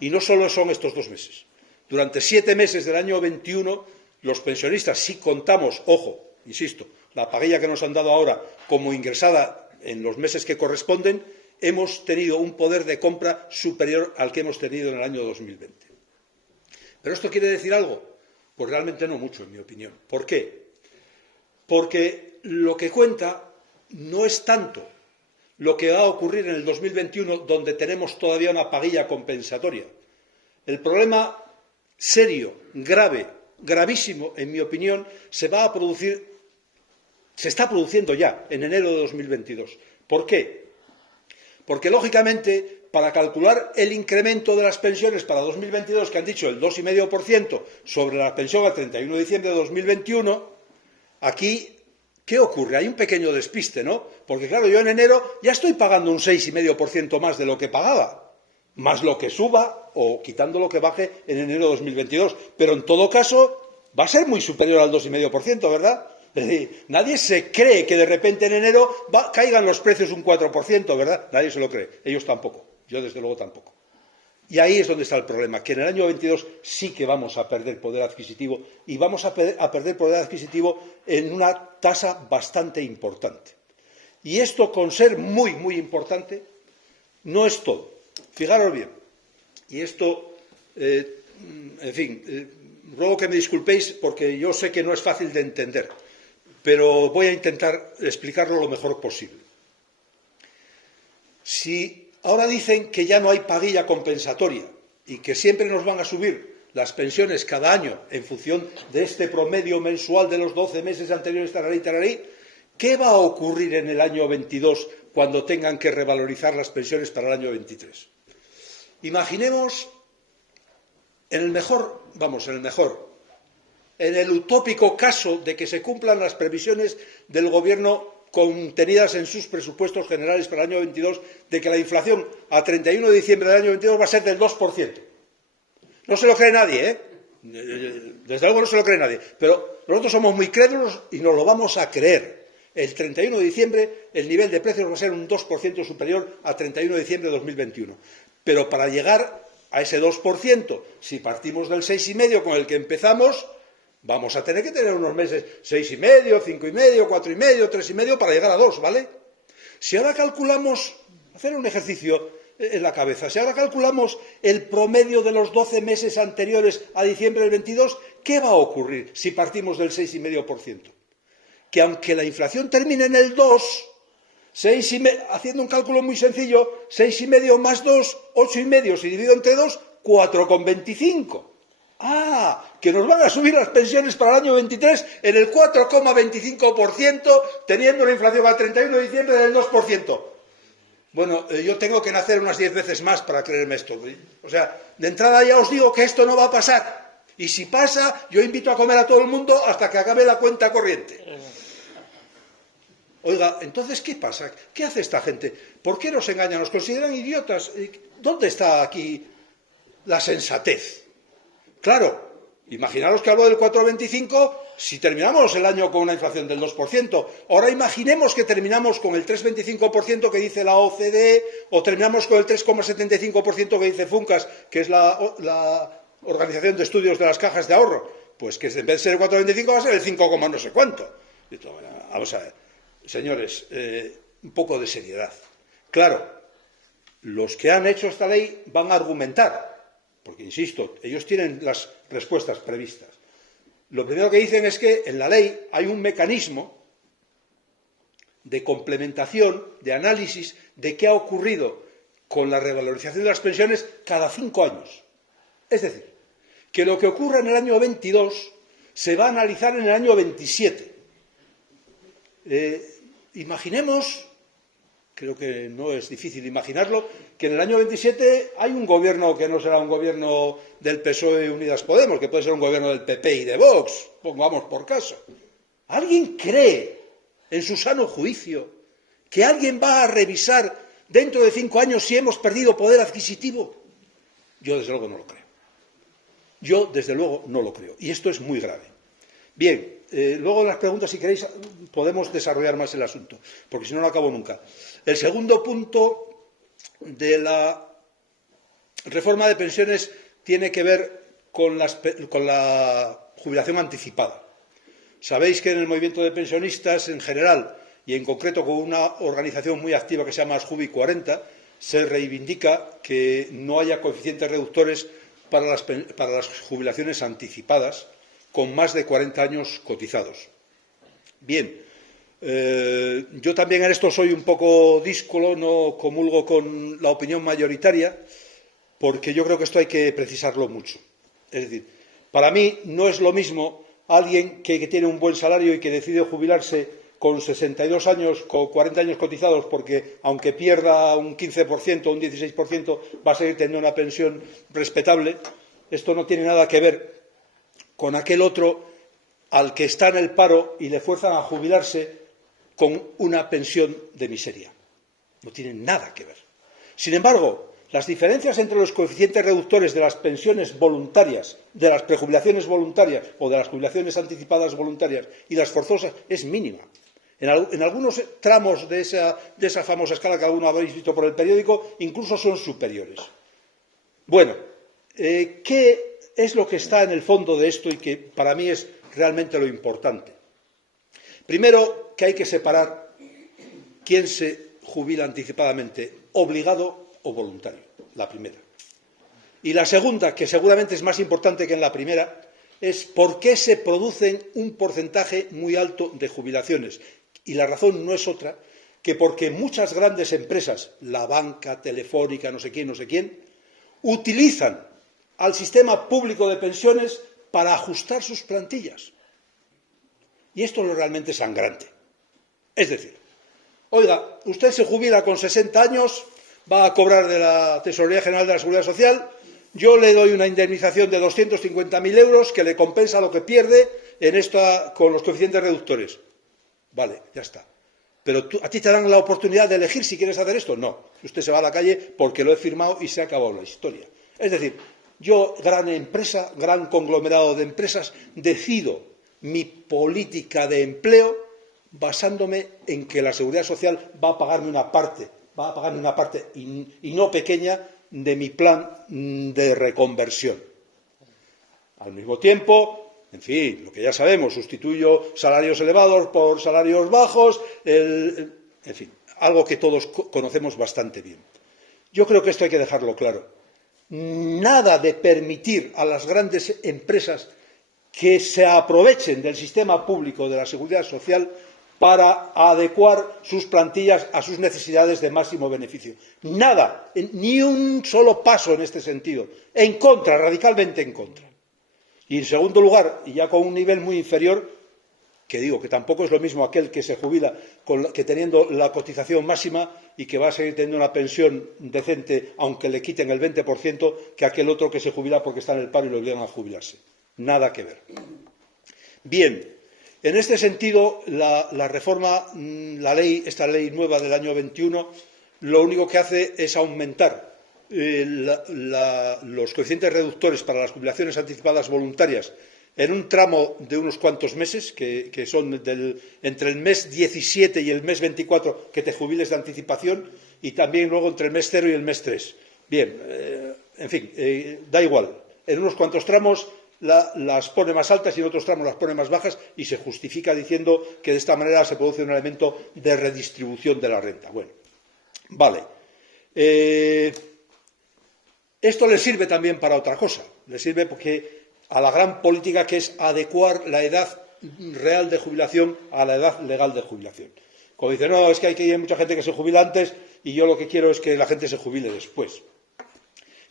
Y no solo son estos 2 meses. Durante 7 meses del año 21, los pensionistas, si contamos, ojo, insisto, la paguilla que nos han dado ahora como ingresada en los meses que corresponden, hemos tenido un poder de compra superior al que hemos tenido en el año 2020. ¿Pero esto quiere decir algo? Pues realmente no mucho, en mi opinión. ¿Por qué? Porque lo que cuenta no es tanto lo que va a ocurrir en el 2021, donde tenemos todavía una paguilla compensatoria. El problema serio, grave, gravísimo, en mi opinión, se está produciendo ya en enero de 2022. ¿Por qué? Porque, lógicamente, para calcular el incremento de las pensiones para 2022, que han dicho el 2,5% sobre la pensión al 31 de diciembre de 2021, aquí, ¿qué ocurre? Hay un pequeño despiste, ¿no? Porque, claro, yo en enero ya estoy pagando un 6,5% más de lo que pagaba, más lo que suba o quitando lo que baje en enero de 2022. Pero, en todo caso, va a ser muy superior al 2,5%, ¿verdad? Es decir, nadie se cree que de repente en enero caigan los precios un 4%, ¿verdad? Nadie se lo cree. Ellos tampoco. Yo, desde luego, tampoco. Y ahí es donde está el problema, que en el año 22 sí que vamos a perder poder adquisitivo y vamos a perder poder adquisitivo en una tasa bastante importante. Y esto, con ser muy, muy importante, no es todo. Fijaros bien, y esto, en fin, ruego que me disculpéis porque yo sé que no es fácil de entender, pero voy a intentar explicarlo lo mejor posible. Si ahora dicen que ya no hay paguilla compensatoria y que siempre nos van a subir las pensiones cada año en función de este promedio mensual de los 12 meses anteriores, tararí, tararí, ¿qué va a ocurrir en el año 22 cuando tengan que revalorizar las pensiones para el año 23? Imaginemos en el utópico caso de que se cumplan las previsiones del Gobierno contenidas en sus presupuestos generales para el año 22, de que la inflación a 31 de diciembre del año 22 va a ser del 2%. No se lo cree nadie, ¿eh? Desde luego no se lo cree nadie. Pero nosotros somos muy crédulos y nos lo vamos a creer. El 31 de diciembre el nivel de precios va a ser un 2% superior a 31 de diciembre de 2021. Pero para llegar a ese 2%, si partimos del 6,5% con el que empezamos, vamos a tener que tener unos meses 6,5, 5,5, 4,5, 3,5 para llegar a 2, ¿vale? Si ahora calculamos, hacer un ejercicio en la cabeza, si ahora calculamos el promedio de los 12 meses anteriores a diciembre del 22, ¿qué va a ocurrir si partimos del 6,5%? Que aunque la inflación termine en el 2, haciendo un cálculo muy sencillo, 6,5 más 2, 8,5, si divido entre 2, 4,25. ¡Ah! Que nos van a subir las pensiones para el año 23 en el 4,25%, teniendo una inflación al 31 de diciembre del 2%. Bueno, yo tengo que nacer unas 10 veces más para creerme esto. O sea, de entrada ya os digo que esto no va a pasar. Y si pasa, yo invito a comer a todo el mundo hasta que acabe la cuenta corriente. Oiga, entonces, ¿qué pasa? ¿Qué hace esta gente? ¿Por qué nos engañan? ¿Nos consideran idiotas? ¿Dónde está aquí la sensatez? Claro, imaginaros que hablo del 4,25 si terminamos el año con una inflación del 2%. Ahora imaginemos que terminamos con el 3,25% que dice la OCDE o terminamos con el 3,75% que dice FUNCAS, que es la Organización de Estudios de las Cajas de Ahorro. Pues que en vez de ser el 4,25 va a ser el 5, no sé cuánto. Vamos a ver, señores, un poco de seriedad. Claro, los que han hecho esta ley van a argumentar. Porque, insisto, ellos tienen las respuestas previstas. Lo primero que dicen es que en la ley hay un mecanismo de complementación, de análisis de qué ha ocurrido con la revalorización de las pensiones cada 5 años. Es decir, que lo que ocurra en el año 22 se va a analizar en el año 27. Imaginemos, creo que no es difícil imaginarlo, que en el año 27 hay un gobierno que no será un gobierno del PSOE y Unidas Podemos, que puede ser un gobierno del PP y de Vox, pongamos por caso. ¿Alguien cree, en su sano juicio, que alguien va a revisar dentro de 5 años si hemos perdido poder adquisitivo? Yo, desde luego, no lo creo. Yo, desde luego, no lo creo. Y esto es muy grave. Bien, luego en las preguntas, si queréis, podemos desarrollar más el asunto, porque si no, no acabo nunca. El segundo punto de la reforma de pensiones tiene que ver con la jubilación anticipada. Sabéis que en el movimiento de pensionistas en general, y en concreto con una organización muy activa que se llama Jubi 40, se reivindica que no haya coeficientes reductores para las jubilaciones anticipadas con más de 40 años cotizados. Bien, yo también en esto soy un poco díscolo, no comulgo con la opinión mayoritaria, porque yo creo que esto hay que precisarlo mucho. Es decir, para mí no es lo mismo alguien que tiene un buen salario y que decide jubilarse con 62 años, con 40 años cotizados, porque aunque pierda un 15% o un 16%, va a seguir teniendo una pensión respetable. Esto no tiene nada que ver con aquel otro al que está en el paro y le fuerzan a jubilarse con una pensión de miseria. No tiene nada que ver. Sin embargo, las diferencias entre los coeficientes reductores de las pensiones voluntarias, de las prejubilaciones voluntarias o de las jubilaciones anticipadas voluntarias y las forzosas es mínima. En algunos tramos de esa famosa escala que alguno habéis visto por el periódico, incluso son superiores. Bueno, ¿qué es lo que está en el fondo de esto y que para mí es realmente lo importante? Primero, que hay que separar quién se jubila anticipadamente, obligado o voluntario, la primera. Y la segunda, que seguramente es más importante que en la primera, es por qué se producen un porcentaje muy alto de jubilaciones. Y la razón no es otra que porque muchas grandes empresas, la banca, Telefónica, no sé quién, utilizan al sistema público de pensiones para ajustar sus plantillas. Y esto es lo realmente sangrante. Es decir, oiga, usted se jubila con 60 años, va a cobrar de la Tesorería General de la Seguridad Social, yo le doy una indemnización de 250.000 euros que le compensa lo que pierde con los coeficientes reductores. Vale, ya está. Pero ¿a ti te dan la oportunidad de elegir si quieres hacer esto? No. Usted se va a la calle porque lo he firmado y se ha acabado la historia. Es decir, yo, gran empresa, gran conglomerado de empresas, decido mi política de empleo basándome en que la Seguridad Social va a pagarme una parte y no pequeña de mi plan de reconversión. Al mismo tiempo, en fin, lo que ya sabemos, sustituyo salarios elevados por salarios bajos, en fin, algo que todos conocemos bastante bien. Yo creo que esto hay que dejarlo claro. Nada de permitir a las grandes empresas que se aprovechen del sistema público de la Seguridad Social para adecuar sus plantillas a sus necesidades de máximo beneficio. Nada, ni un solo paso en este sentido. En contra, radicalmente en contra. Y en segundo lugar, y ya con un nivel muy inferior, que digo que tampoco es lo mismo aquel que se jubila que teniendo la cotización máxima y que va a seguir teniendo una pensión decente aunque le quiten el 20%, que aquel otro que se jubila porque está en el paro y lo obligan a jubilarse. Nada que ver. Bien, en este sentido, la reforma, esta ley nueva del año 21, lo único que hace es aumentar los coeficientes reductores para las jubilaciones anticipadas voluntarias en un tramo de unos cuantos meses, que son entre el mes 17 y el mes 24 que te jubiles de anticipación, y también luego entre el mes 0 y el mes 3. Bien, en fin, da igual. En unos cuantos tramos las pone más altas y en otros tramos las pone más bajas y se justifica diciendo que de esta manera se produce un elemento de redistribución de la renta. Bueno, vale. Esto le sirve también para otra cosa. Le sirve porque a la gran política que es adecuar la edad real de jubilación a la edad legal de jubilación. Como dice, no, es que hay mucha gente que se jubila antes y yo lo que quiero es que la gente se jubile después.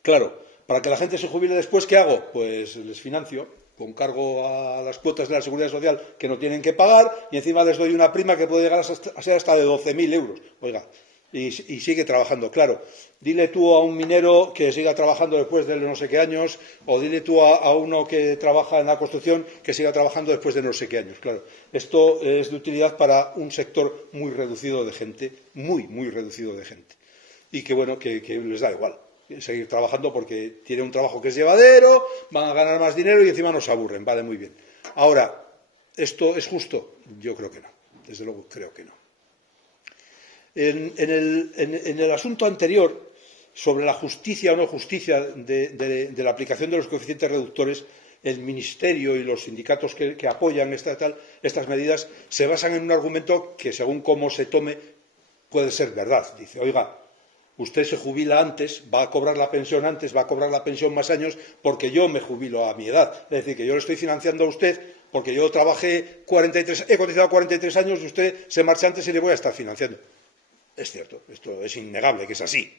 Claro, para que la gente se jubile después, ¿qué hago? Pues les financio con cargo a las cuotas de la Seguridad Social que no tienen que pagar y encima les doy una prima que puede llegar a ser hasta de 12.000 euros. Oiga, y sigue trabajando, claro. Dile tú a un minero que siga trabajando después de no sé qué años, o dile tú a uno que trabaja en la construcción que siga trabajando después de no sé qué años. Claro, esto es de utilidad para un sector muy reducido de gente, muy reducido de gente. Y que bueno, que les da igual seguir trabajando porque tiene un trabajo que es llevadero, van a ganar más dinero y encima no se aburren. Vale, muy bien. Ahora, ¿esto es justo? Yo creo que no. Desde luego creo que no. En el asunto anterior, sobre la justicia o no justicia de la aplicación de los coeficientes reductores, el Ministerio y los sindicatos que apoyan estas medidas se basan en un argumento que, según cómo se tome, puede ser verdad. Dice, oiga, usted se jubila antes, va a cobrar la pensión antes, va a cobrar la pensión más años porque yo me jubilo a mi edad. Es decir, que yo le estoy financiando a usted porque yo he cotizado 43 años y usted se marcha antes y le voy a estar financiando. Es cierto, esto es innegable que es así.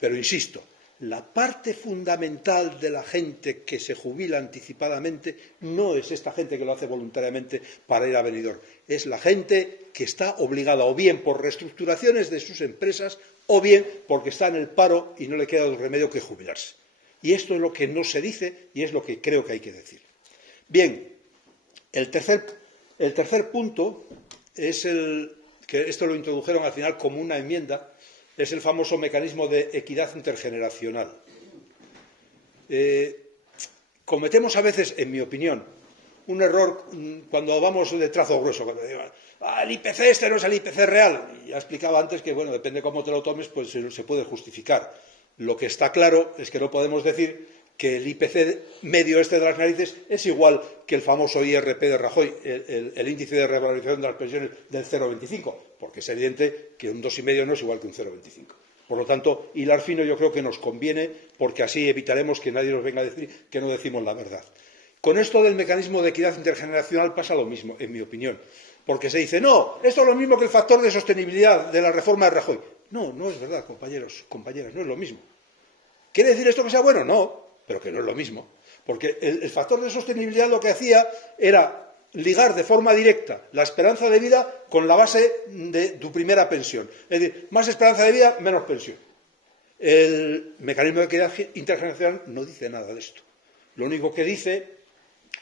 Pero insisto, la parte fundamental de la gente que se jubila anticipadamente no es esta gente que lo hace voluntariamente para ir a Benidorm. Es la gente que está obligada o bien por reestructuraciones de sus empresas o bien porque está en el paro y no le queda otro remedio que jubilarse. Y esto es lo que no se dice y es lo que creo que hay que decir. Bien, el tercer punto es que esto lo introdujeron al final como una enmienda, es el famoso mecanismo de equidad intergeneracional. Cometemos a veces, en mi opinión, un error cuando vamos de trazo grueso, cuando digo, el IPC este no es el IPC real. Y ya explicaba antes que, bueno, depende cómo te lo tomes, pues se puede justificar. Lo que está claro es que no podemos decir que el IPC medio este de las narices es igual que el famoso IRP de Rajoy, el índice de revalorización de las pensiones del 0,25, porque es evidente que un 2,5 no es igual que un 0,25. Por lo tanto, hilar fino yo creo que nos conviene, porque así evitaremos que nadie nos venga a decir que no decimos la verdad. Con esto del mecanismo de equidad intergeneracional pasa lo mismo, en mi opinión, porque se dice, no, esto es lo mismo que el factor de sostenibilidad de la reforma de Rajoy. No, no es verdad, compañeros, compañeras, no es lo mismo. ¿Quiere decir esto que sea bueno? No, pero que no es lo mismo. Porque el factor de sostenibilidad lo que hacía era ligar de forma directa la esperanza de vida con la base de tu primera pensión. Es decir, más esperanza de vida, menos pensión. El mecanismo de equidad intergeneracional no dice nada de esto. Lo único que dice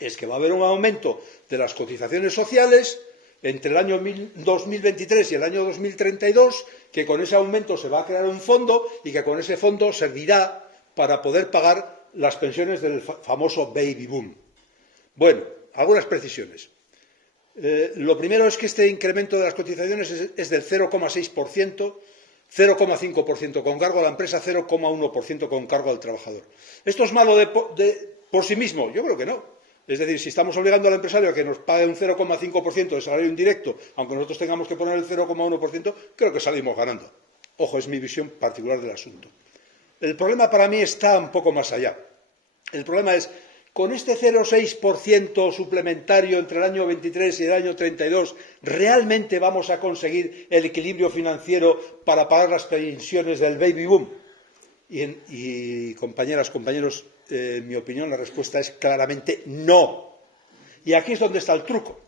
es que va a haber un aumento de las cotizaciones sociales entre el año 2023 y el año 2032, que con ese aumento se va a crear un fondo y que con ese fondo servirá para poder pagar las pensiones del famoso baby boom. Bueno, algunas precisiones. Lo primero es que este incremento de las cotizaciones es del 0,6%, 0,5% con cargo a la empresa, 0,1% con cargo al trabajador. ¿Esto es malo por sí mismo? Yo creo que no. Es decir, si estamos obligando al empresario a que nos pague un 0,5% de salario indirecto, aunque nosotros tengamos que poner el 0,1%, creo que salimos ganando. Ojo, es mi visión particular del asunto. El problema para mí está un poco más allá. El problema es, con este 0,6% suplementario entre el año 23 y el año 32, ¿realmente vamos a conseguir el equilibrio financiero para pagar las pensiones del baby boom? Y compañeras, compañeros, en mi opinión la respuesta es claramente no. Y aquí es donde está el truco.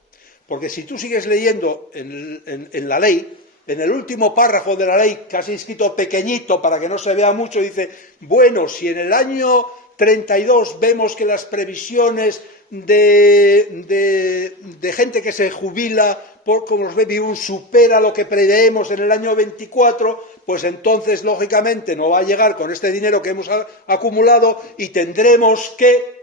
Porque si tú sigues leyendo en la ley, en el último párrafo de la ley, casi escrito pequeñito para que no se vea mucho, dice, bueno, si en el año 32 vemos que las previsiones de gente que se jubila con los baby boom supera lo que preveemos en el año 24, pues entonces, lógicamente, no va a llegar con este dinero que hemos acumulado y tendremos que,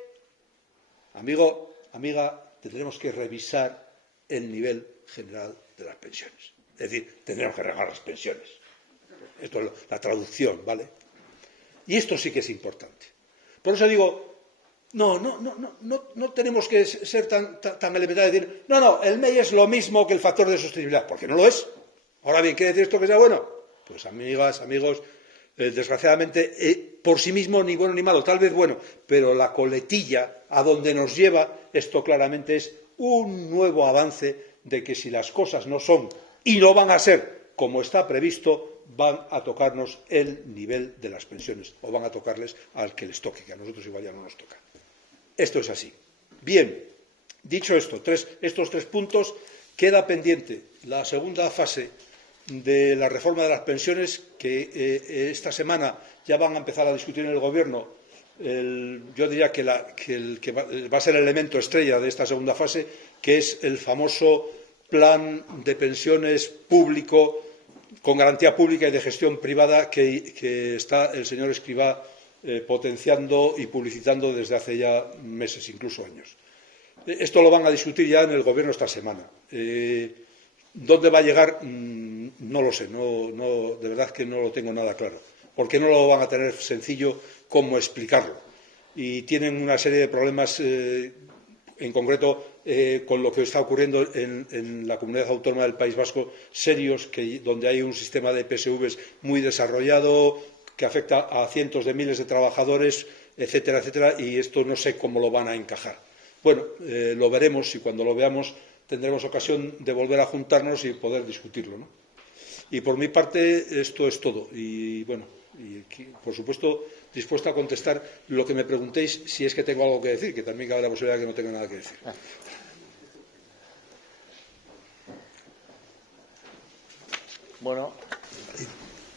amigo, amiga, tendremos que revisar el nivel general de las pensiones. Es decir, tendremos que regalar las pensiones. Esto es la traducción, ¿vale? Y esto sí que es importante. Por eso digo, no tenemos que ser tan elementales de decir, no, el MEI es lo mismo que el factor de sostenibilidad, porque no lo es. Ahora bien, ¿quiere decir esto que sea bueno? Pues amigas, amigos, desgraciadamente, por sí mismo ni bueno ni malo, tal vez bueno, pero la coletilla a donde nos lleva esto claramente es un nuevo avance de que si las cosas no son y no van a ser como está previsto, van a tocarnos el nivel de las pensiones o van a tocarles al que les toque, que a nosotros igual ya no nos toca. Esto es así. Bien, dicho esto, estos tres puntos, queda pendiente la segunda fase de la reforma de las pensiones que esta semana ya van a empezar a discutir en el Gobierno. Yo diría que va a ser el elemento estrella de esta segunda fase, que es el famoso plan de pensiones público con garantía pública y de gestión privada que está el señor Escrivá potenciando y publicitando desde hace ya meses, incluso años. Esto lo van a discutir ya en el Gobierno esta semana. ¿Dónde va a llegar? No lo sé, de verdad que no lo tengo nada claro, porque no lo van a tener sencillo cómo explicarlo. y tienen una serie de problemas, en concreto con lo que está ocurriendo en la comunidad autónoma del País Vasco, serios, donde hay un sistema de PSVs muy desarrollado que afecta a cientos de miles de trabajadores, etcétera, etcétera, y esto no sé cómo lo van a encajar. Bueno, lo veremos y cuando lo veamos tendremos ocasión de volver a juntarnos y poder discutirlo, ¿no? Y por mi parte esto es todo. Y bueno, por supuesto, dispuesto a contestar lo que me preguntéis si es que tengo algo que decir, que también cabe la posibilidad de que no tenga nada que decir. Bueno,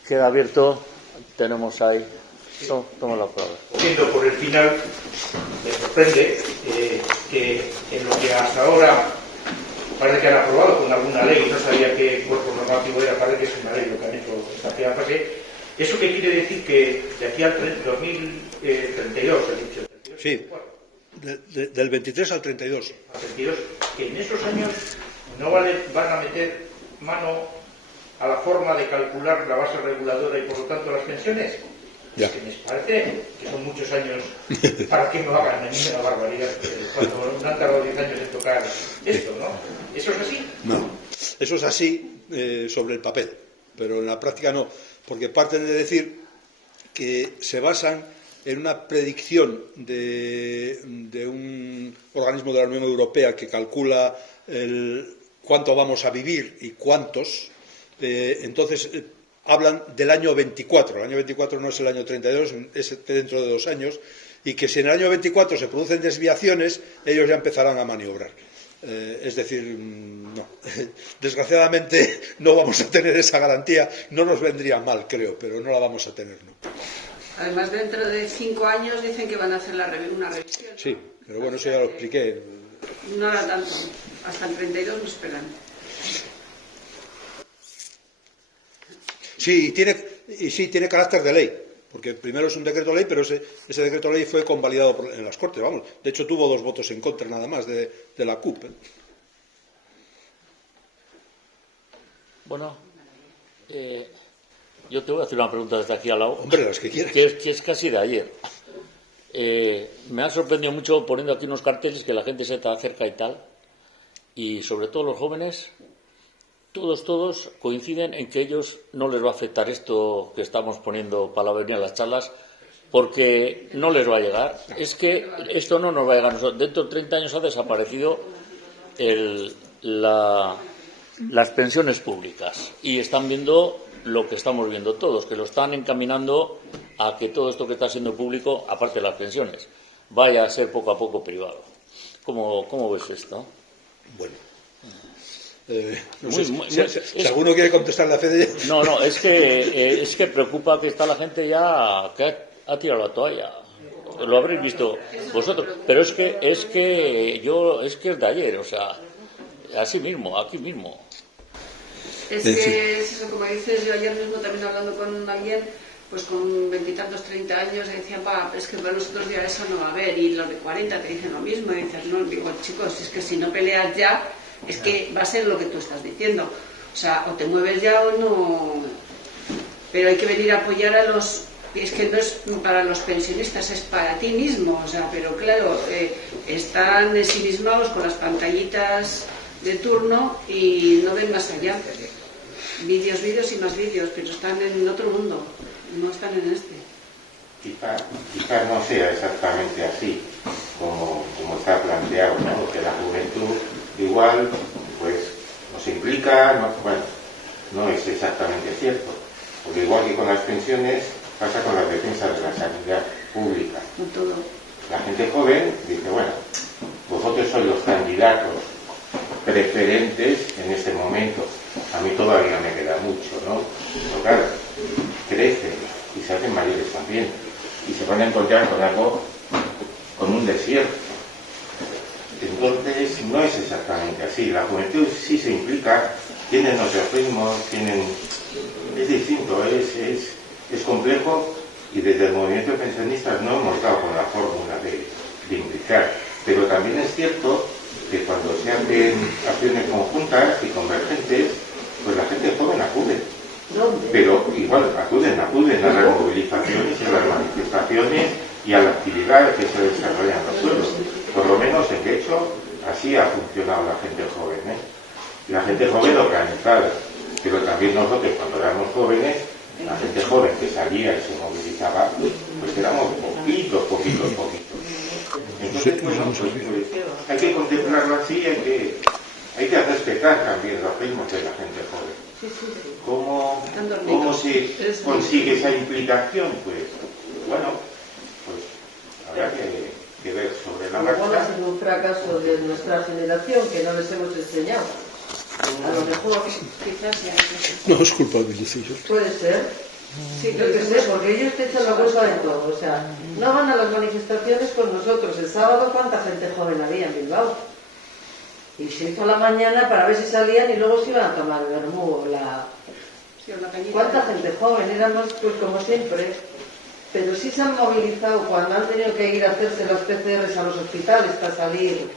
queda abierto. Tenemos ahí. Toma la palabra. Viendo por el final, me sorprende que en lo que hasta ahora parece que han aprobado con alguna ley, no sabía qué cuerpo normativo era, parece que es una ley lo que han hecho esta primera fase. ¿Eso qué quiere decir? Que de aquí al 2032, he dicho. 32, sí, del 23 al 32. Al 32, que en esos años no van a meter mano a la forma de calcular la base reguladora y por lo tanto las pensiones. Ya. Que me parece que son muchos años para que no hagan ninguna barbaridad cuando no han tardado 10 años en tocar esto, ¿no? ¿Eso es así? No, eso es así sobre el papel, pero en la práctica no, porque parten de decir que se basan en una predicción de un organismo de la Unión Europea que calcula cuánto vamos a vivir y cuántos, entonces hablan del año 24. El año 24 no es el año 32, es dentro de 2 años, y que si en el año 24 se producen desviaciones, ellos ya empezarán a maniobrar. Es decir, no. Desgraciadamente no vamos a tener esa garantía. No nos vendría mal, creo, pero no la vamos a tener, ¿no? Además, dentro de 5 años dicen que van a hacer una revisión. Sí, pero bueno, eso ya lo expliqué. No era tanto. Hasta el 32 no esperan. Sí, tiene carácter de ley, porque primero es un decreto ley, pero ese decreto ley fue convalidado en las Cortes, vamos. De hecho, tuvo 2 votos en contra nada más de la CUP. Bueno, yo te voy a hacer una pregunta desde aquí al lado. Hombre, las que quieras. Que es casi de ayer. Me ha sorprendido mucho poniendo aquí unos carteles que la gente se te acerca y tal, y sobre todo los jóvenes. Todos coinciden en que ellos no les va a afectar esto que estamos poniendo para venir a las charlas, porque no les va a llegar. Es que esto no nos va a llegar a nosotros. Dentro de 30 años ha desaparecido las pensiones públicas y están viendo lo que estamos viendo todos, que lo están encaminando a que todo esto que está siendo público, aparte de las pensiones, vaya a ser poco a poco privado. ¿Cómo ves esto? Bueno. No sé, si alguno quiere contestar la Fede. No, es que preocupa que está la gente ya que ha tirado la toalla. Lo habréis visto vosotros, pero es que es de ayer, o sea, así mismo, aquí mismo. Es que es eso, como dices, yo ayer mismo también hablando con alguien, pues con 20 y tantos, 30 años, decían, es que para nosotros ya eso no va a haber, y los de 40 te dicen lo mismo, y dices, no, digo, chicos, es que si no peleas ya, es que va a ser lo que tú estás diciendo. O sea, o te mueves ya o no. Pero hay que venir a apoyar a los. Es que no es para los pensionistas, es para ti mismo. O sea, pero claro, están ensimismados con las pantallitas de turno y no ven más allá. Vídeos y más vídeos, pero están en otro mundo, no están en este. Quizá no sea exactamente así como está planteado, ¿no? Que la juventud igual pues nos implica, no es exactamente cierto, porque igual que con las pensiones pasa con la defensa de la sanidad pública. No todo. La gente joven dice, bueno, vosotros sois los candidatos preferentes en este momento, a mí todavía me queda mucho, ¿no? Pero claro, crecen y se hacen mayores también y se van a encontrar con un desierto. Entonces no es exactamente así. La juventud sí se implica, tienen otros ritmos, es distinto, es complejo, y desde el movimiento de pensionistas no hemos dado con la fórmula de implicar. Pero también es cierto que cuando se hacen acciones conjuntas y convergentes, pues la gente joven acude. Pero igual acuden a las movilizaciones y a las manifestaciones y a la actividad que se desarrolla en los pueblos. Por lo menos, en hecho, así ha funcionado la gente joven, ¿eh? La gente joven organizada, pero también nosotros cuando éramos jóvenes, la gente joven que salía y se movilizaba, pues éramos poquitos. Entonces, bueno, pues, hay que contemplarlo así, hay que respetar también los ritmos de la gente joven. ¿Cómo se consigue esa implicación? Pues, bueno, pues habrá que ver sobre la marcha. Igual ha sido un fracaso de nuestra generación que no les hemos enseñado. A lo mejor Quizás ya. No es culpa de Lucillo. puede ser. Sí, yo que sé, porque ellos te echan la culpa de todo. O sea, no van a las manifestaciones con nosotros. El sábado, ¿cuánta gente joven había en Bilbao? Y se hizo la mañana para ver si salían y luego se iban a tomar el vermú o la... ¿Cuánta gente joven? Éramos, pues como siempre. Pero sí se han movilizado cuando han tenido que ir a hacerse los PCRs a los hospitales para salir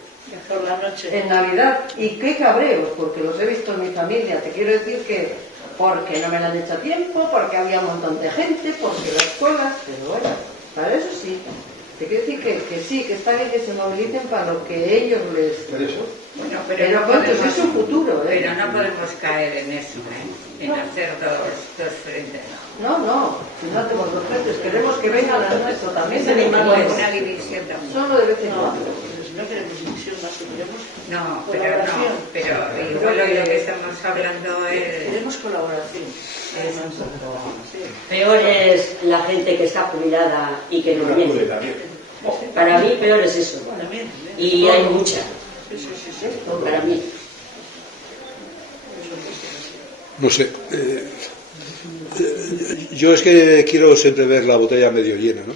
por la noche en Navidad. Y qué cabreos, porque los he visto en mi familia. Te quiero decir que porque no me lo han hecho a tiempo, porque había un montón de gente, porque las colas, pero bueno, para eso sí. Te quiero decir que sí, que está bien que se movilicen para lo que ellos les... Bueno, pero no pronto, podemos, es su futuro, ¿eh? Pero no podemos caer en eso, en hacer dos frentes. No no hacemos dos frentes, queremos que vengan a nuestro también. Una división también. Solo de vez en cuando. No queremos división, más queremos No, pero igual lo que estamos hablando es... Queremos colaboración. Peor es la gente que está jubilada y que no viene. Para mí peor es eso. Y hay mucha. Para mí. No sé. Yo es que quiero siempre ver la botella medio llena, ¿no?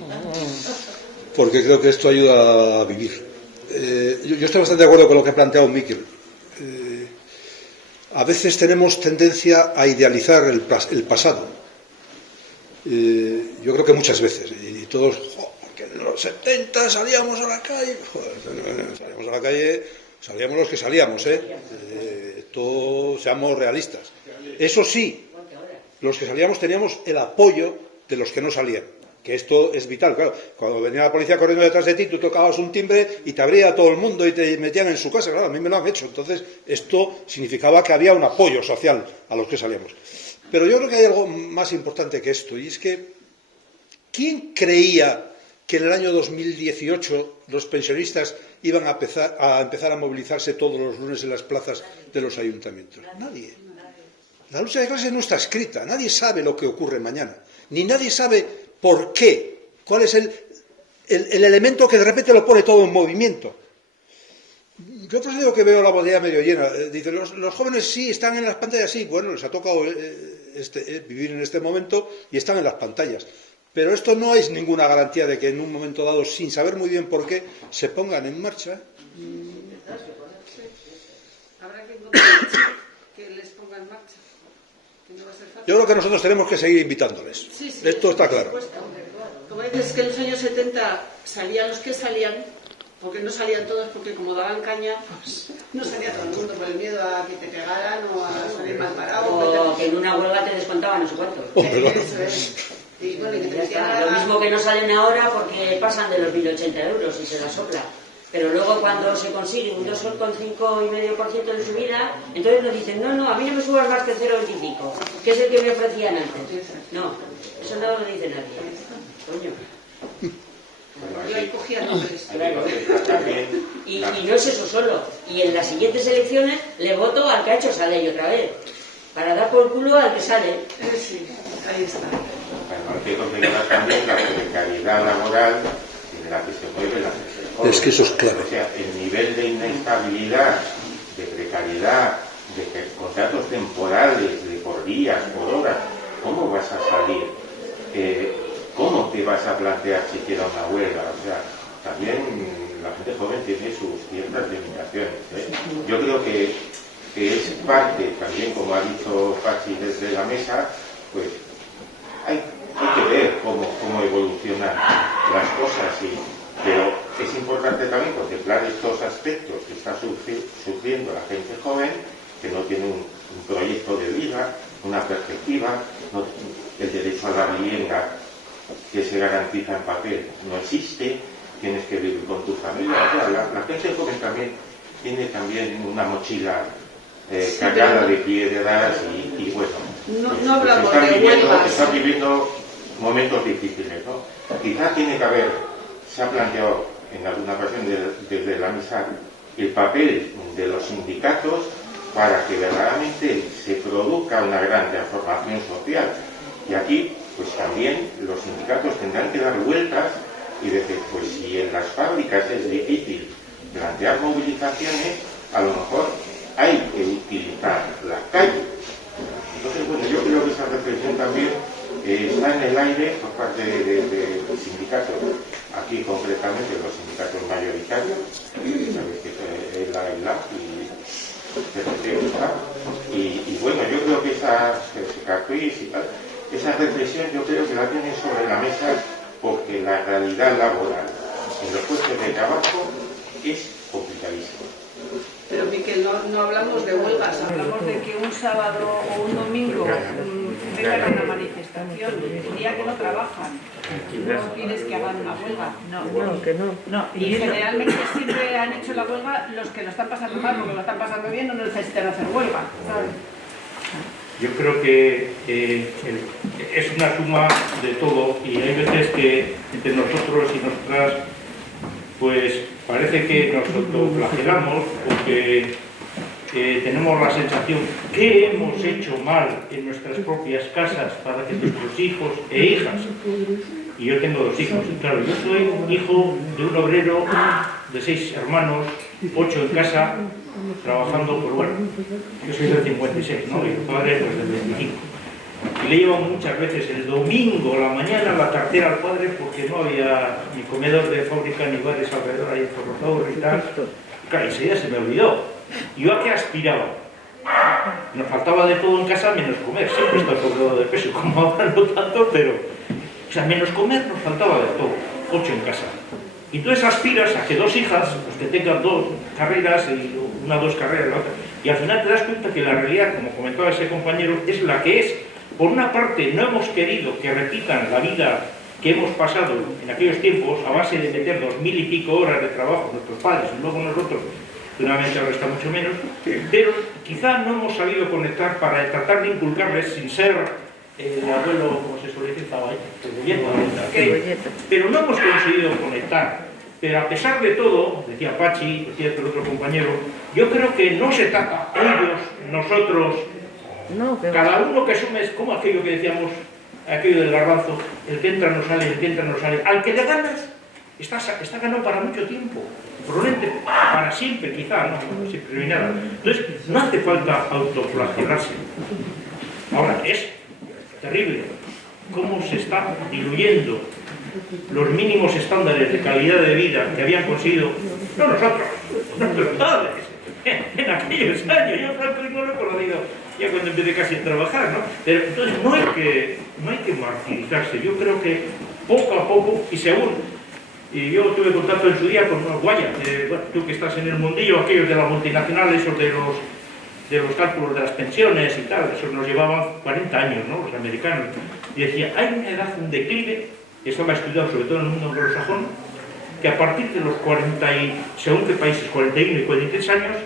Porque creo que esto ayuda a vivir. Yo estoy bastante de acuerdo con lo que ha planteado Miquel. A veces tenemos tendencia a idealizar el pasado. Yo creo que muchas veces. Y todos, que en los 70 salíamos a la calle. Salíamos a la calle, salíamos los que salíamos, todos seamos realistas. Eso sí, los que salíamos teníamos el apoyo de los que no salían. Que esto es vital, claro. Cuando venía la policía corriendo detrás de ti, tú tocabas un timbre y te abría todo el mundo y te metían en su casa. Claro, a mí me lo han hecho. Entonces, esto significaba que había un apoyo social a los que salíamos. Pero yo creo que hay algo más importante que esto, y es que ¿quién creía que en el año 2018 los pensionistas iban a empezar a movilizarse todos los lunes en las plazas de los ayuntamientos? Nadie. La lucha de clases no está escrita. Nadie sabe lo que ocurre mañana. Ni nadie sabe por qué. ¿Cuál es el elemento que de repente lo pone todo en movimiento? Yo pues digo que veo la botella medio llena. Dice, los jóvenes sí están en las pantallas, sí. Bueno, les ha tocado vivir en este momento y están en las pantallas. Pero esto no es ninguna garantía de que en un momento dado, sin saber muy bien por qué, se pongan en marcha. Habrá que encontrar que les ponga en marcha. Yo creo que nosotros tenemos que seguir invitándoles. Sí, Esto está claro. Como dices que en los años 70 salían los que salían, porque no salían todos, porque como daban caña, pues no salía todo el mundo por el miedo a que te pegaran o a salir mal parado. O que en una huelga te descontaban no sé cuánto. Eso es. Y bueno, que te Lo mismo que no salen ahora porque pasan de los 1.080 euros y se la sopla. Pero luego cuando se consigue un 2,5% de subida, entonces nos dicen, no, a mí no me subas más que 0,25, que es el que me ofrecían antes. No, eso no lo dice nadie. Coño. Yo ahí cogía nombres. Claro. Y no es eso solo. Y en las siguientes elecciones le voto al que ha hecho esa ley otra vez. Para dar por culo al que sale. Sí, ahí está. Bueno, hay que considerar también la precariedad laboral en la que se mueve la gente. Es que eso es clave. O sea, el nivel de inestabilidad, de precariedad, de contratos temporales, de por días, por horas, ¿cómo vas a salir? ¿Cómo te vas a plantear siquiera una huelga? O sea, también la gente joven tiene sus ciertas limitaciones. Yo creo que es parte, también como ha dicho Pachi desde la mesa, pues hay que ver cómo evolucionan las cosas, pero es importante también contemplar estos aspectos que está sufriendo la gente joven, que no tiene un proyecto de vida, una perspectiva, el derecho a la vivienda que se garantiza en papel. No existe, tienes que vivir con tu familia. O sea, la gente joven también tiene también una mochila cargada de piedras y bueno, no hablamos de huelgas. Están viviendo momentos difíciles, ¿no? Quizá tiene que haber, se ha planteado en alguna ocasión desde la mesa el papel de los sindicatos para que verdaderamente se produzca una gran transformación social. Y aquí, pues también los sindicatos tendrán que dar vueltas y decir, pues si en las fábricas es difícil plantear movilizaciones, a lo mejor hay que utilizar la calle. Entonces, bueno, yo creo que esa reflexión también está en el aire por parte de los sindicatos, aquí concretamente los sindicatos mayoritarios, sabéis que es la ELA y CPT está, y bueno, yo creo que esa reflexión yo creo que la tienen sobre la mesa porque la realidad laboral en los puestos de trabajo es complicadísima. Pero Miquel, no hablamos de huelgas, hablamos de que un sábado o un domingo vengan a una manifestación, el día que no trabajan, no pides que hagan una huelga. No. Y generalmente siempre han hecho la huelga los que lo están pasando mal, porque lo están pasando bien, no necesitan hacer huelga, ¿sabes? Yo creo que es una suma de todo y hay veces que entre nosotros y nosotras pues parece que nos autoflagelamos porque tenemos la sensación que hemos hecho mal en nuestras propias casas para que nuestros hijos e hijas, y yo tengo 2 hijos, claro, yo soy hijo de un obrero de 6 hermanos, 8 en casa, trabajando, pues bueno, yo soy del 56, ¿no? Y el padre pues del 25. Y le llevo muchas veces el domingo, la mañana, la cartera al padre porque no había ni comedor de fábrica ni bares alrededor ahí en Zorrozaurre y tal. Claro, enseguida se me olvidó. ¿Yo a qué aspiraba? Nos faltaba de todo en casa menos comer. Siempre está sobrado de peso, como ahora no tanto, pero... O sea, menos comer nos faltaba de todo. 8 en casa. Y entonces aspiras a que 2 hijas, pues que tengan 2 carreras, y una 2 carreras, la otra. Y al final te das cuenta que la realidad, como comentaba ese compañero, es la que es. Por una parte, no hemos querido que repitan la vida que hemos pasado en aquellos tiempos a base de meter 2000 y pico horas de trabajo nuestros padres y luego nosotros, que nuevamente ahora está mucho menos, pero quizá no hemos sabido conectar para tratar de inculcarles sin ser el abuelo, como se suele decir, pero no hemos conseguido conectar. Pero a pesar de todo, decía Pachi, decía el otro compañero, yo creo que no se trata ellos, nosotros, cada uno que asume, es como aquello que decíamos, aquello del garbanzo, el que entra no sale, el que entra no sale. Al que le ganas, está ganado para mucho tiempo, probablemente para siempre, quizá, no siempre ni nada. Entonces, no hace falta autoflagelarse. Ahora, es terrible cómo se está diluyendo los mínimos estándares de calidad de vida que habían conseguido, no nosotros, nuestros padres, en aquellos años. Yo Franco no lo he conocido ya cuando empecé casi a trabajar, ¿no? Pero entonces no hay que martirizarse. Yo creo que poco a poco, y según, y yo tuve contacto en su día con unos guayas, bueno, tú que estás en el mundillo, aquellos de las multinacionales, esos de los cálculos de las pensiones y tal, esos nos llevaban 40 años, ¿no? Los americanos. Y decía, hay una edad, un declive, esto me ha estudiado sobre todo en el mundo anglosajón, que a partir de los 40 y, según qué países, 41 y 43 años,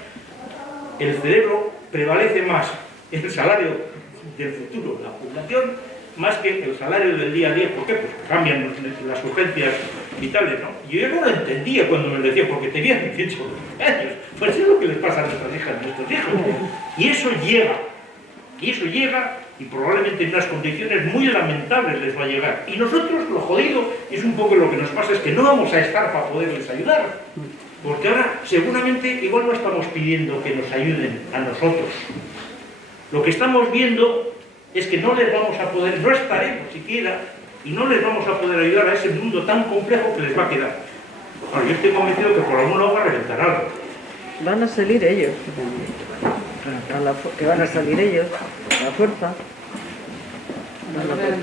el cerebro prevalece más el salario del futuro, la jubilación, más que el salario del día a día. ¿Por qué? Pues cambian las urgencias vitales, ¿no? Y yo no lo entendía cuando me lo decía, porque tenían 18 años. Pues es lo que les pasa a nuestras hijas, a nuestros hijos. Y eso llega, y probablemente en unas condiciones muy lamentables les va a llegar. Y nosotros, lo jodido, es un poco lo que nos pasa, es que no vamos a estar para poderles ayudar. Porque ahora, seguramente, igual no estamos pidiendo que nos ayuden a nosotros. Lo que estamos viendo es que no les vamos a poder, no estaremos siquiera, y no les vamos a poder ayudar a ese mundo tan complejo que les va a quedar. Bueno, yo estoy convencido que por algún lado va a reventar algo. Van a salir ellos, que van a salir ellos, a la fuerza.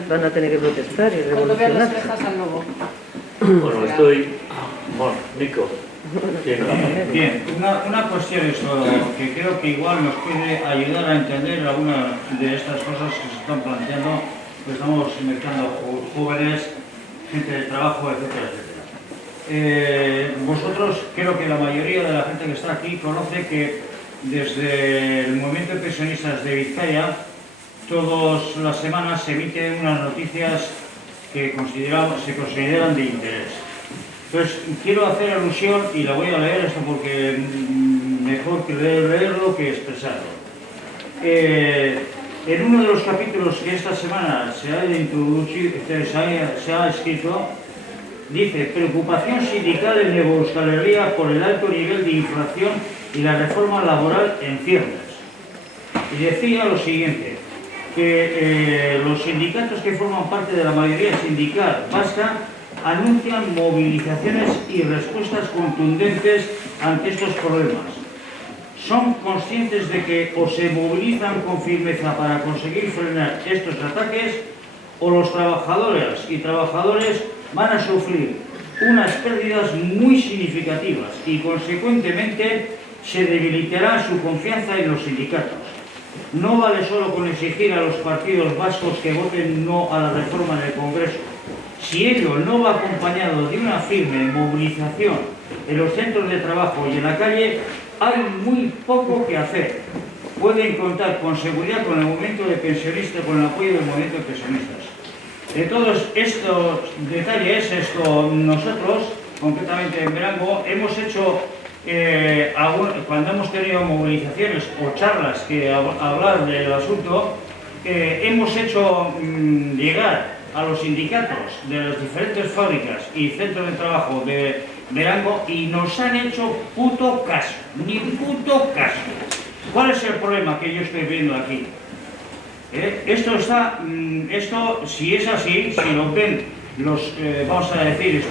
Van a tener que protestar y Cuando vean las revolucionar. orejas al lobo. Bueno, estoy... Bueno, Nico. Bien, una cuestión es todo, que creo que igual nos puede ayudar a entender algunas de estas cosas que se están planteando, pues estamos mezclando jóvenes gente de trabajo, etcétera, etcétera. Vosotros, creo que la mayoría de la gente que está aquí conoce que desde el movimiento de pensionistas de Vizcaya todas las semanas se emiten unas noticias que se consideran de interés. Entonces, quiero hacer alusión, y la voy a leer esto porque mejor que leerlo que expresarlo. En uno de los capítulos que esta semana se ha escrito, dice: preocupación sindical en Nueva Euskal Herria por el alto nivel de inflación y la reforma laboral en ciernes. Y decía lo siguiente, que los sindicatos que forman parte de la mayoría sindical vasca anuncian movilizaciones y respuestas contundentes ante estos problemas. Son conscientes de que o se movilizan con firmeza para conseguir frenar estos ataques, o los trabajadores y trabajadores van a sufrir unas pérdidas muy significativas y, consecuentemente, se debilitará su confianza en los sindicatos. No vale solo con exigir a los partidos vascos que voten no a la reforma en el Congreso. Si ello no va acompañado de una firme movilización en los centros de trabajo y en la calle, hay muy poco que hacer. Pueden contar con seguridad con el movimiento de pensionistas, con el apoyo del movimiento de pensionistas. De todos estos detalles, nosotros, concretamente en Berango, hemos hecho, cuando hemos tenido movilizaciones o charlas que hablar del asunto, hemos hecho llegar a los sindicatos de las diferentes fábricas y centros de trabajo de Berango y nos han hecho puto caso, ni puto caso. ¿Cuál es el problema que yo estoy viendo aquí? Esto, si es así, si lo ven vamos a decir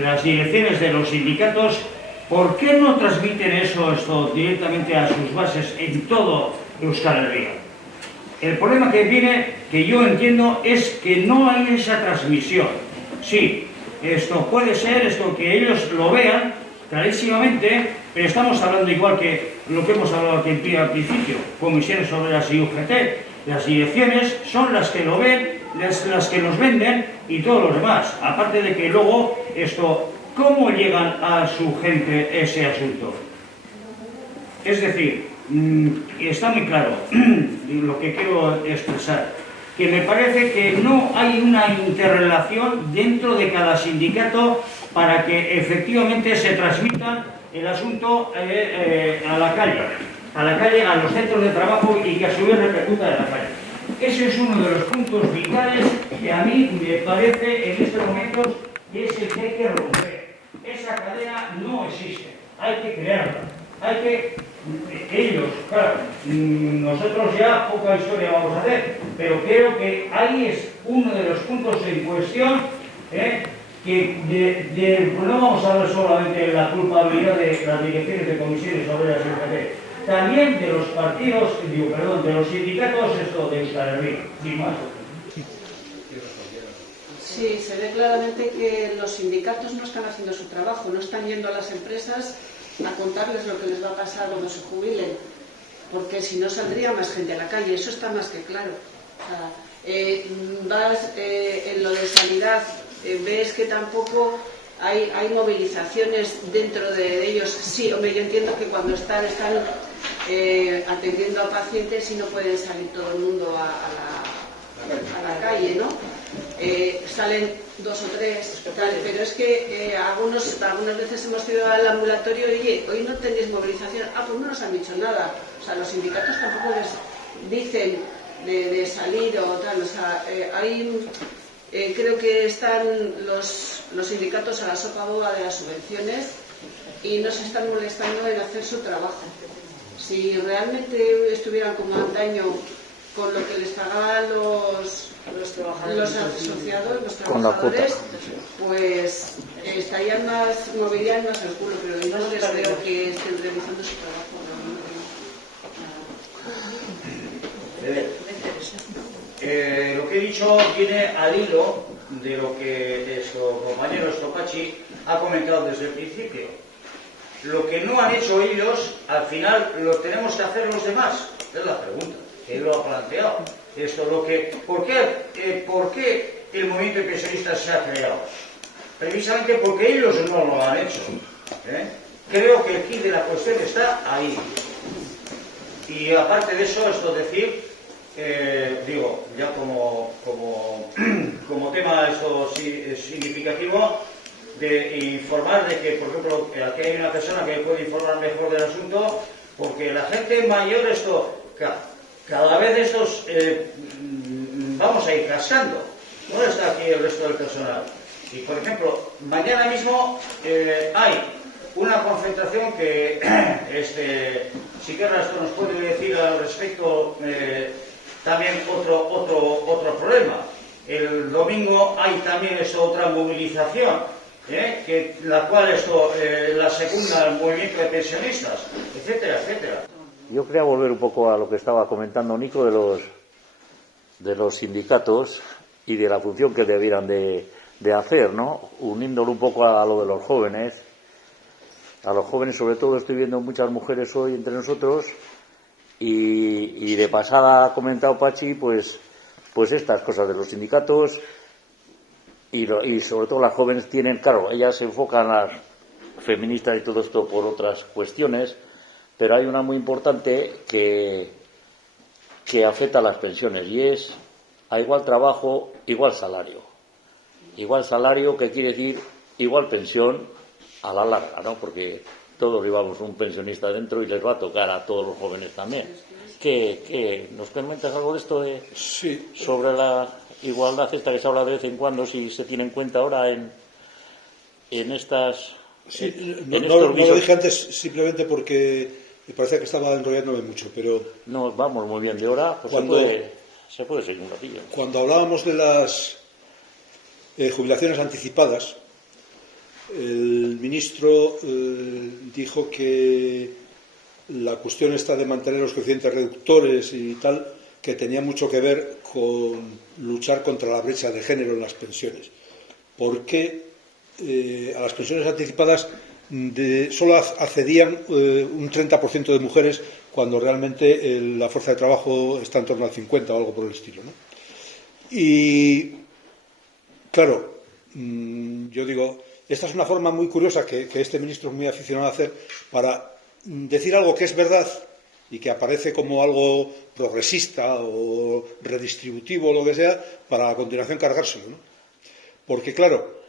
las direcciones de los sindicatos, ¿por qué no transmiten esto directamente a sus bases en todo Euskal Herria? El problema que viene, que yo entiendo, es que no hay esa transmisión. Sí, esto puede ser, que ellos lo vean clarísimamente, pero estamos hablando igual que lo que hemos hablado aquí al principio, comisiones obreras y UGT. Las direcciones son las que lo ven, las que nos venden y todos los demás. Aparte de que luego, ¿cómo llegan a su gente ese asunto? Es decir, está muy claro lo que quiero expresar, que me parece que no hay una interrelación dentro de cada sindicato para que efectivamente se transmita el asunto a la calle, a los centros de trabajo y que a su vez repercuta en la calle. Ese es uno de los puntos vitales que a mí me parece en estos momentos que es el que hay que romper. Esa cadena no existe, hay que crearla, ellos, claro, nosotros ya poca historia vamos a hacer, pero creo que ahí es uno de los puntos en cuestión, que no vamos a hablar solamente de la culpabilidad de las direcciones de comisiones obreras y UGT, también de los partidos, de los sindicatos de Euskal Herria, sin más. Sí, se ve claramente que los sindicatos no están haciendo su trabajo, no están yendo a las empresas a contarles lo que les va a pasar cuando se jubilen, porque si no saldría más gente a la calle, eso está más que claro. O sea, vas en lo de sanidad, ves que tampoco hay movilizaciones dentro de ellos. Sí, hombre, yo entiendo que cuando están atendiendo a pacientes y no pueden salir todo el mundo a la calle, ¿no? Salen 2 o 3, tal, pero es que algunas veces hemos ido al ambulatorio y oye, hoy no tenéis movilización, pues no nos han dicho nada. O sea, los sindicatos tampoco les dicen de salir o tal. O sea, creo que están los sindicatos a la sopa boba de las subvenciones y no se están molestando en hacer su trabajo. Si realmente estuvieran como antaño con lo que les pagaban los asociados, los trabajadores, pues estarían moverían más el culo, pero no les veo que estén realizando su trabajo. Lo que he dicho viene al hilo de lo que nuestro compañero Stopachi ha comentado desde el principio. Lo que no han hecho ellos, al final lo tenemos que hacer los demás. Es la pregunta que él lo ha planteado. ¿Por qué el movimiento de pensionistas se ha creado? Precisamente porque ellos no lo han hecho. Creo que el quid de la cuestión está ahí. Y aparte de eso, esto decir, digo, ya como tema esto significativo, de informar de que, por ejemplo, aquí hay una persona que puede informar mejor del asunto, porque la gente mayor, cada vez estos vamos a ir cascando. No está aquí el resto del personal. Y, por ejemplo, mañana mismo hay una concentración que, si querrás, esto nos puede decir al respecto también otro problema. El domingo hay también otra movilización, la cual la secunda el movimiento de pensionistas, etcétera, etcétera. Yo quería volver un poco a lo que estaba comentando Nico de los sindicatos y de la función que debieran de hacer, ¿no? Uniéndolo un poco a lo de los jóvenes. A los jóvenes, sobre todo, estoy viendo muchas mujeres hoy entre nosotros y de pasada ha comentado Pachi, pues estas cosas de los sindicatos y sobre todo las jóvenes tienen, claro, ellas se enfocan a las feministas y todo esto por otras cuestiones, pero hay una muy importante que afecta a las pensiones y es a igual trabajo, igual salario. Igual salario, que quiere decir igual pensión a la larga, ¿no? Porque todos llevamos un pensionista dentro y les va a tocar a todos los jóvenes también. ¿Qué? ¿Nos comentas algo de esto? Sí. Sobre la igualdad esta que se habla de vez en cuando, si se tiene en cuenta ahora en estas... Sí, no lo dije antes simplemente porque me parece que estaba enrollándome mucho, pero... No, vamos muy bien de hora, pues se puede seguir un ratillo. Cuando hablábamos de las jubilaciones anticipadas, el ministro dijo que la cuestión esta de mantener los coeficientes reductores y tal, que tenía mucho que ver con luchar contra la brecha de género en las pensiones. Porque a las pensiones anticipadas solo accedían un 30% de mujeres cuando realmente la fuerza de trabajo está en torno al 50% o algo por el estilo, ¿no? Y claro, yo digo, esta es una forma muy curiosa que este ministro es muy aficionado a hacer para decir algo que es verdad y que aparece como algo progresista o redistributivo o lo que sea, para a continuación cargárselo, ¿no? Porque claro,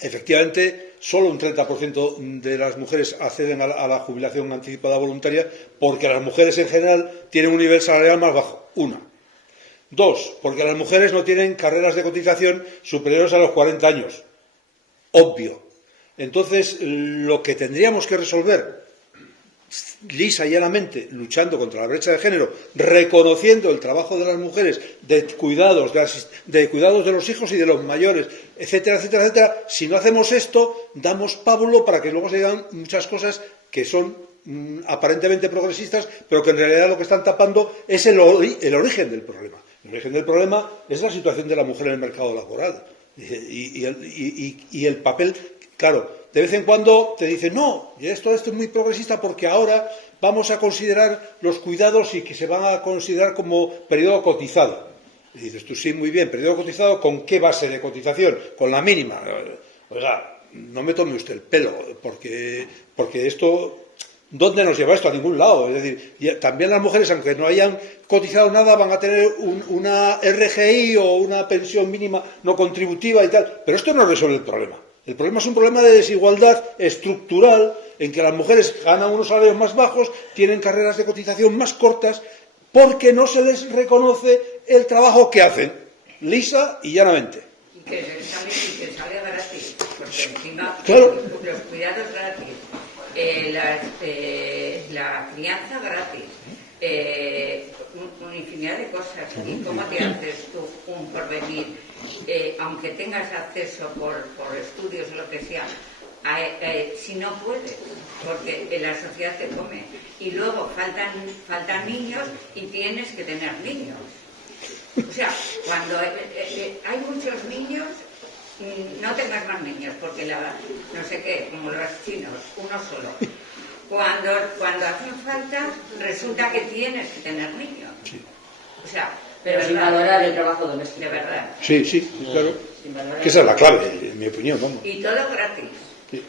efectivamente, solo un 30% de las mujeres acceden a la jubilación anticipada voluntaria porque las mujeres en general tienen un nivel salarial más bajo. Una. Dos, porque las mujeres no tienen carreras de cotización superiores a los 40 años. Obvio. Entonces, lo que tendríamos que resolver lisa y llanamente, luchando contra la brecha de género, reconociendo el trabajo de las mujeres, de cuidados de los hijos y de los mayores, etcétera, etcétera, etcétera. Si no hacemos esto, damos pábulo para que luego se digan muchas cosas que son aparentemente progresistas, pero que en realidad lo que están tapando es el origen del problema. El origen del problema es la situación de la mujer en el mercado laboral y el papel, claro. De vez en cuando te dicen, no, esto es muy progresista porque ahora vamos a considerar los cuidados y que se van a considerar como periodo cotizado. Y dices tú, sí, muy bien, periodo cotizado, ¿con qué base de cotización? Con la mínima. Oiga, no me tome usted el pelo, porque esto, ¿dónde nos lleva esto? A ningún lado. Es decir, también las mujeres, aunque no hayan cotizado nada, van a tener una RGI o una pensión mínima no contributiva y tal. Pero esto no resuelve el problema. El problema es un problema de desigualdad estructural en que las mujeres ganan unos salarios más bajos, tienen carreras de cotización más cortas, porque no se les reconoce el trabajo que hacen, lisa y llanamente. Y que sale gratis, porque encima claro. Los cuidados gratis, la crianza gratis, una infinidad de cosas. ¿Y cómo te haces tú un porvenir? Aunque tengas acceso por estudios o lo que sea, si no puedes, porque en la sociedad te come. Y luego faltan niños y tienes que tener niños. O sea, cuando hay muchos niños, no tengas más niños, porque no sé qué, como los chinos, uno solo. Cuando hacen falta, resulta que tienes que tener niños. O sea, pero sin valorar el trabajo doméstico. De verdad. Sí, sí, claro. Sin valorar Que esa es la clave, en mi opinión, vamos. Y todo gratis. Sí.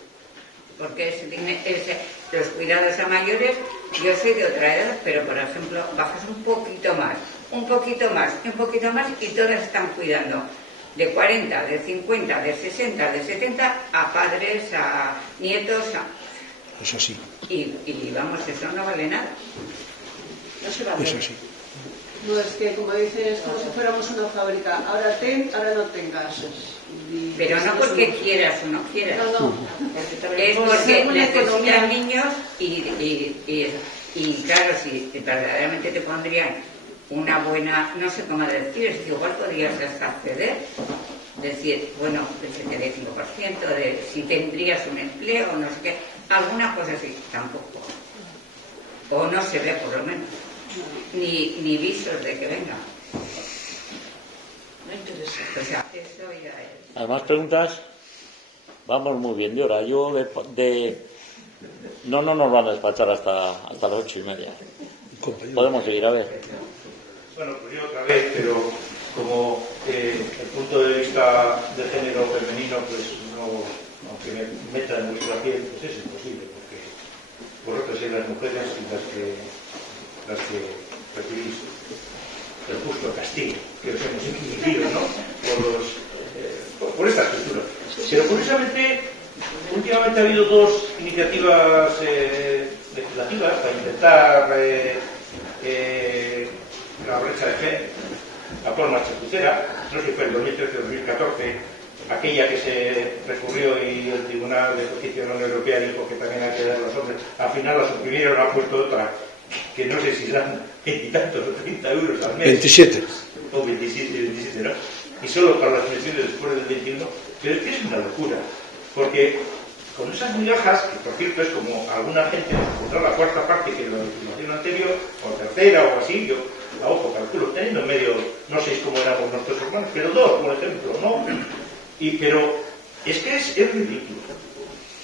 Porque los cuidados a mayores, yo soy de otra edad, pero por ejemplo, bajas un poquito más, un poquito más, un poquito más, y todas están cuidando. De 40, de 50, de 60, de 70, a padres, a nietos, Es así, y vamos, eso no vale nada. No se va a ver. es así. No, es que como dices, como si fuéramos una fábrica. Ahora ten, ahora no tengas. Y Pero no porque quieras o no quieras. No, no. Es porque necesitan niños y claro, si verdaderamente te pondrían una buena, no sé cómo decir, es que igual podrías hasta acceder, decir, bueno, del 75%, de si tendrías un empleo, no sé qué, alguna cosa así, tampoco. O no se ve por lo menos, ni visos de que venga. No interesa. O sea, eso ya es. ¿Además preguntas? Vamos muy bien de hora. Yo no nos van a despachar hasta las 8:30. Compañero. Podemos seguir, a ver. Bueno, pues yo otra vez, pero como el punto de vista de género femenino, pues no, aunque me meta en vuestra piel, pues es imposible, porque vosotros sois las mujeres y las que recibís el justo castigo que os hemos infligido, ¿no? Por estas culturas. Pero curiosamente, últimamente ha habido dos iniciativas legislativas para intentar la brecha de género, la actual marcha crucera, no sé si fue el 2013 o 2014, aquella que se recurrió y el Tribunal de Justicia de la Unión Europea dijo que también hay que dar a los hombres, al final la suprimieron, ha puesto otra, que no sé si dan 20 y tantos o 30 euros al mes. 27. O 27, ¿no? Y solo para las pensiones después del 21, pero es que es una locura, porque con esas migajas, que por cierto es como alguna gente encontrar la cuarta parte que la legislación anterior, o tercera o así, yo a ojo calculo, teniendo en medio, no sé cómo éramos nuestros hermanos, pero dos, por ejemplo, ¿no? Pero es que es ridículo.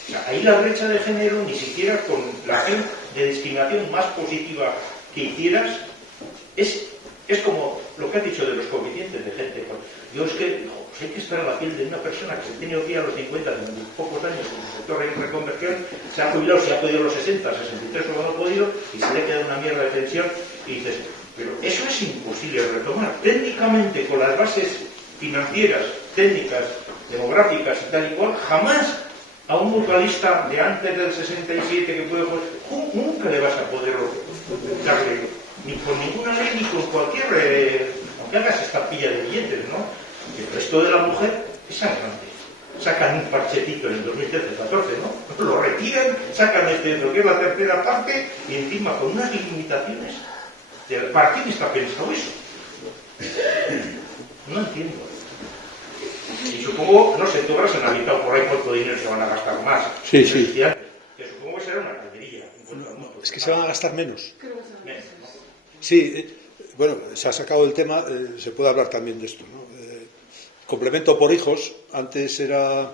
O sea, ahí la brecha de género, ni siquiera con la acción de discriminación más positiva que hicieras, es como lo que has dicho de los coeficientes de gente. Yo es que hay que estar en la piel de una persona que se tiene que ir a los 50, en pocos años, en el sector de reconversión, se ha jubilado, se ha podido a los 60, 63 o no ha podido, y se le queda una mierda de pensión, y dices, pero eso es imposible retomar. Técnicamente, con las bases financieras, técnicas, demográficas y tal y cual, jamás a un vocalista de antes del 67 que puede, nunca le vas a poder darle, ni con ninguna ley, ni con cualquier, aunque hagas estampilla de billetes, ¿no? El resto de la mujer es sangrante. Sacan un parchetito en el 2013-14, ¿no? Lo retiran, sacan lo que es la tercera parte y encima con unas limitaciones. ¿Para quién está pensado eso? No entiendo. Y supongo, no sé, tú habrás analizado por ahí cuánto dinero se van a gastar más. Sí, sí. Que supongo que será una caldería. Es que se van a gastar menos. Menos, ¿no? Sí, bueno, se ha sacado el tema, se puede hablar también de esto, ¿no? Complemento por hijos, antes era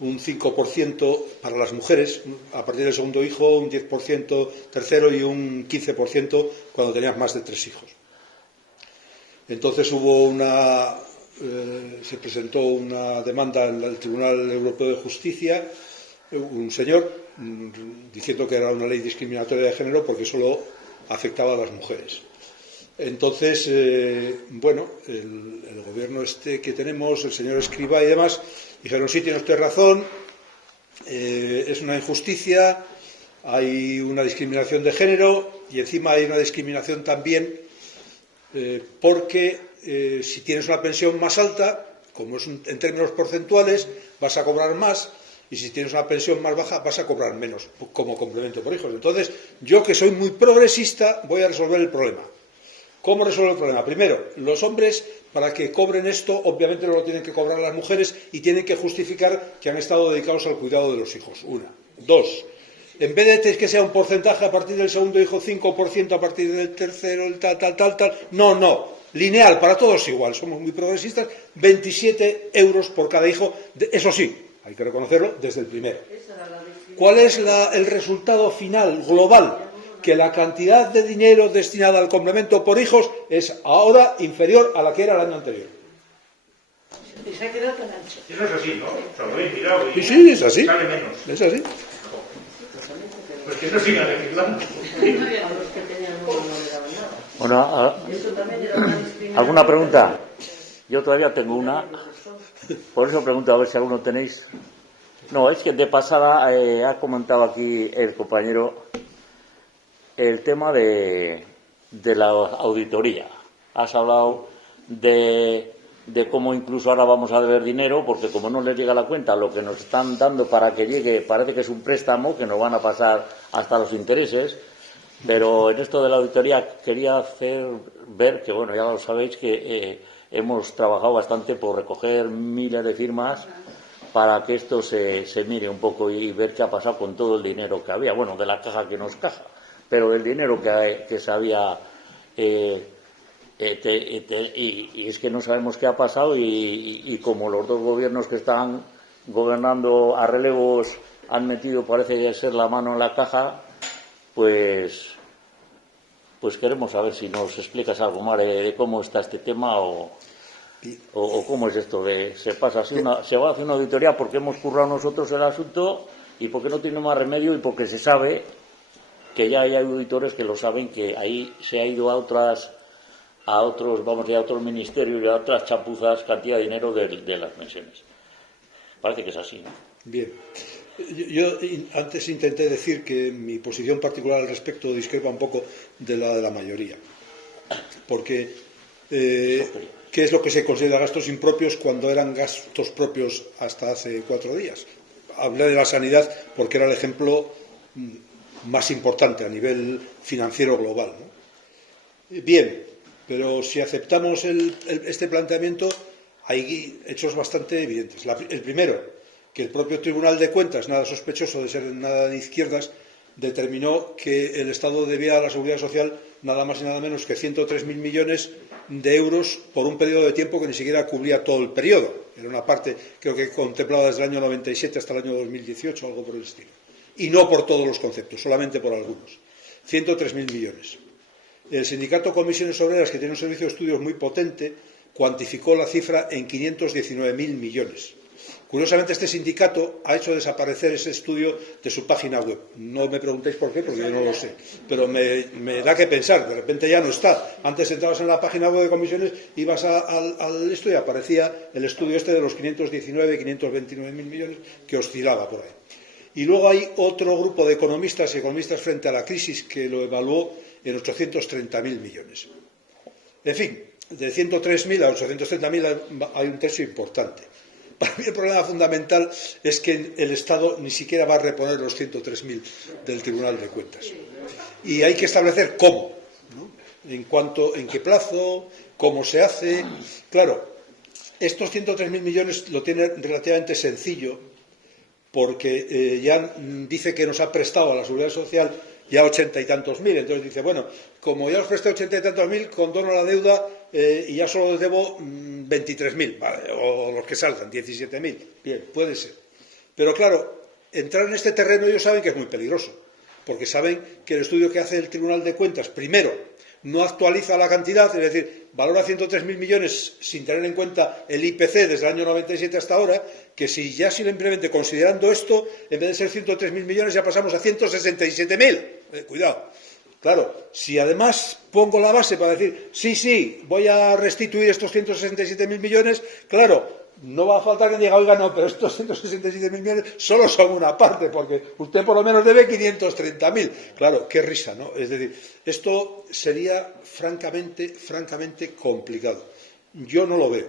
un 5% para las mujeres, a partir del segundo hijo un 10% tercero y un 15% cuando tenías más de 3 hijos. Entonces se presentó una demanda en el Tribunal Europeo de Justicia, un señor diciendo que era una ley discriminatoria de género porque solo afectaba a las mujeres. Entonces, bueno, el gobierno que tenemos, el señor Escrivá y demás, dijeron, sí, tiene usted razón, es una injusticia, hay una discriminación de género y encima hay una discriminación también porque si tienes una pensión más alta, como es en términos porcentuales, vas a cobrar más, y si tienes una pensión más baja vas a cobrar menos como complemento por hijos. Entonces, yo que soy muy progresista voy a resolver el problema. ¿Cómo resuelve el problema? Primero, los hombres, para que cobren esto, obviamente no lo tienen que cobrar las mujeres y tienen que justificar que han estado dedicados al cuidado de los hijos. Una. Dos, en vez de que sea un porcentaje a partir del segundo hijo, 5% a partir del tercero, el tal, no, lineal, para todos igual, somos muy progresistas, 27 euros por cada hijo, eso sí, hay que reconocerlo, desde el primero. ¿Cuál es el resultado final, global? que la cantidad de dinero destinada al complemento por hijos es ahora inferior a la que era el año anterior. Y se ha quedado tan ancho. Eso es así, ¿no? O sea, lo he mirado y Sí, es así. sale menos. Es así. Pues que no sigan legislando. A los que tenían uno no le daban nada. Bueno, Eso también era una discriminación. ¿alguna pregunta? Yo todavía tengo una. Por eso pregunto a ver si alguno tenéis. No, es que de pasada ha comentado aquí el compañero el tema de la auditoría. Has hablado de cómo incluso ahora vamos a deber dinero, porque como no les llega la cuenta, lo que nos están dando para que llegue parece que es un préstamo, que nos van a pasar hasta los intereses. Pero en esto de la auditoría quería hacer ver que, bueno, ya lo sabéis, que hemos trabajado bastante por recoger miles de firmas para que esto se mire un poco y ver qué ha pasado con todo el dinero que había. Bueno, de la caja que nos caja, pero del dinero que se había... y es que no sabemos qué ha pasado y como los dos gobiernos que están gobernando a relevos han metido, parece ser, la mano en la caja, pues queremos saber si nos explicas algo más de cómo está este tema o cómo es esto de se va a hacer una auditoría porque hemos currado nosotros el asunto y porque no tiene más remedio y porque se sabe que ya hay auditores que lo saben, que ahí se ha ido a otros ministerios y a otras chapuzas cantidad de dinero de las pensiones. Parece que es así, ¿no? Bien. Yo antes intenté decir que mi posición particular al respecto discrepa un poco de la mayoría. Porque, ¿qué es lo que se considera gastos impropios cuando eran gastos propios hasta hace 4 días? Hablé de la sanidad porque era el ejemplo más importante a nivel financiero global, ¿no? Bien, pero si aceptamos este planteamiento, hay hechos bastante evidentes. El primero, que el propio Tribunal de Cuentas, nada sospechoso de ser nada de izquierdas, determinó que el Estado debía a la Seguridad Social nada más y nada menos que 103.000 millones de euros por un periodo de tiempo que ni siquiera cubría todo el periodo. Era una parte, creo que contemplaba desde el año 97 hasta el año 2018, algo por el estilo. Y no por todos los conceptos, solamente por algunos. 103.000 millones. El sindicato Comisiones Obreras, que tiene un servicio de estudios muy potente, cuantificó la cifra en 519.000 millones. Curiosamente, este sindicato ha hecho desaparecer ese estudio de su página web. No me preguntéis por qué, porque yo no lo sé. Pero me da que pensar, de repente ya no está. Antes entrabas en la página web de Comisiones, ibas al esto y aparecía el estudio este de los 529.000 millones que oscilaba por ahí. Y luego hay otro grupo de economistas frente a la crisis que lo evaluó en 830.000 millones. En fin, de 103.000 a 830.000 hay un tercio importante. Para mí el problema fundamental es que el Estado ni siquiera va a reponer los 103.000 del Tribunal de Cuentas. Y hay que establecer cómo, ¿no? En qué plazo, cómo se hace. Claro, estos 103.000 millones lo tiene relativamente sencillo porque ya dice que nos ha prestado a la Seguridad Social ya 80 y tantos mil. Entonces dice, bueno, como ya os presté 80 y tantos mil, condono la deuda y ya solo les debo 23.000, ¿vale? O los que salgan, 17.000. Bien, puede ser. Pero claro, entrar en este terreno ellos saben que es muy peligroso, porque saben que el estudio que hace el Tribunal de Cuentas, primero, no actualiza la cantidad, es decir, valora 103.000 millones sin tener en cuenta el IPC desde el año 97 hasta ahora, que si ya simplemente considerando esto, en vez de ser 103.000 millones ya pasamos a 167.000. Cuidado. Claro, si además pongo la base para decir, sí, voy a restituir estos 167.000 millones, claro, no va a faltar que diga, oiga, no, pero estos 167.000 millones solo son una parte, porque usted por lo menos debe 530.000. Claro, qué risa, ¿no? Es decir, esto sería francamente complicado. Yo no lo veo.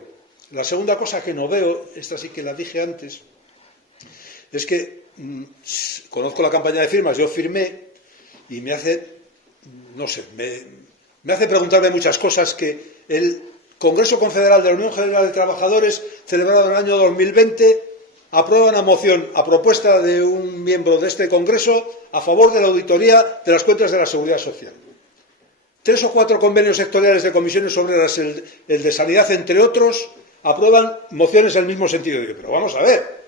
La segunda cosa que no veo, esta sí que la dije antes, es que conozco la campaña de firmas, yo firmé y me hace, no sé, me hace preguntarme muchas cosas que el Congreso Confederal de la Unión General de Trabajadores, celebrado en el año 2020, aprueba una moción a propuesta de un miembro de este Congreso a favor de la auditoría de las cuentas de la Seguridad Social. 3 o 4 convenios sectoriales de comisiones obreras, el de sanidad, entre otros, aprueban mociones en el mismo sentido. Pero vamos a ver,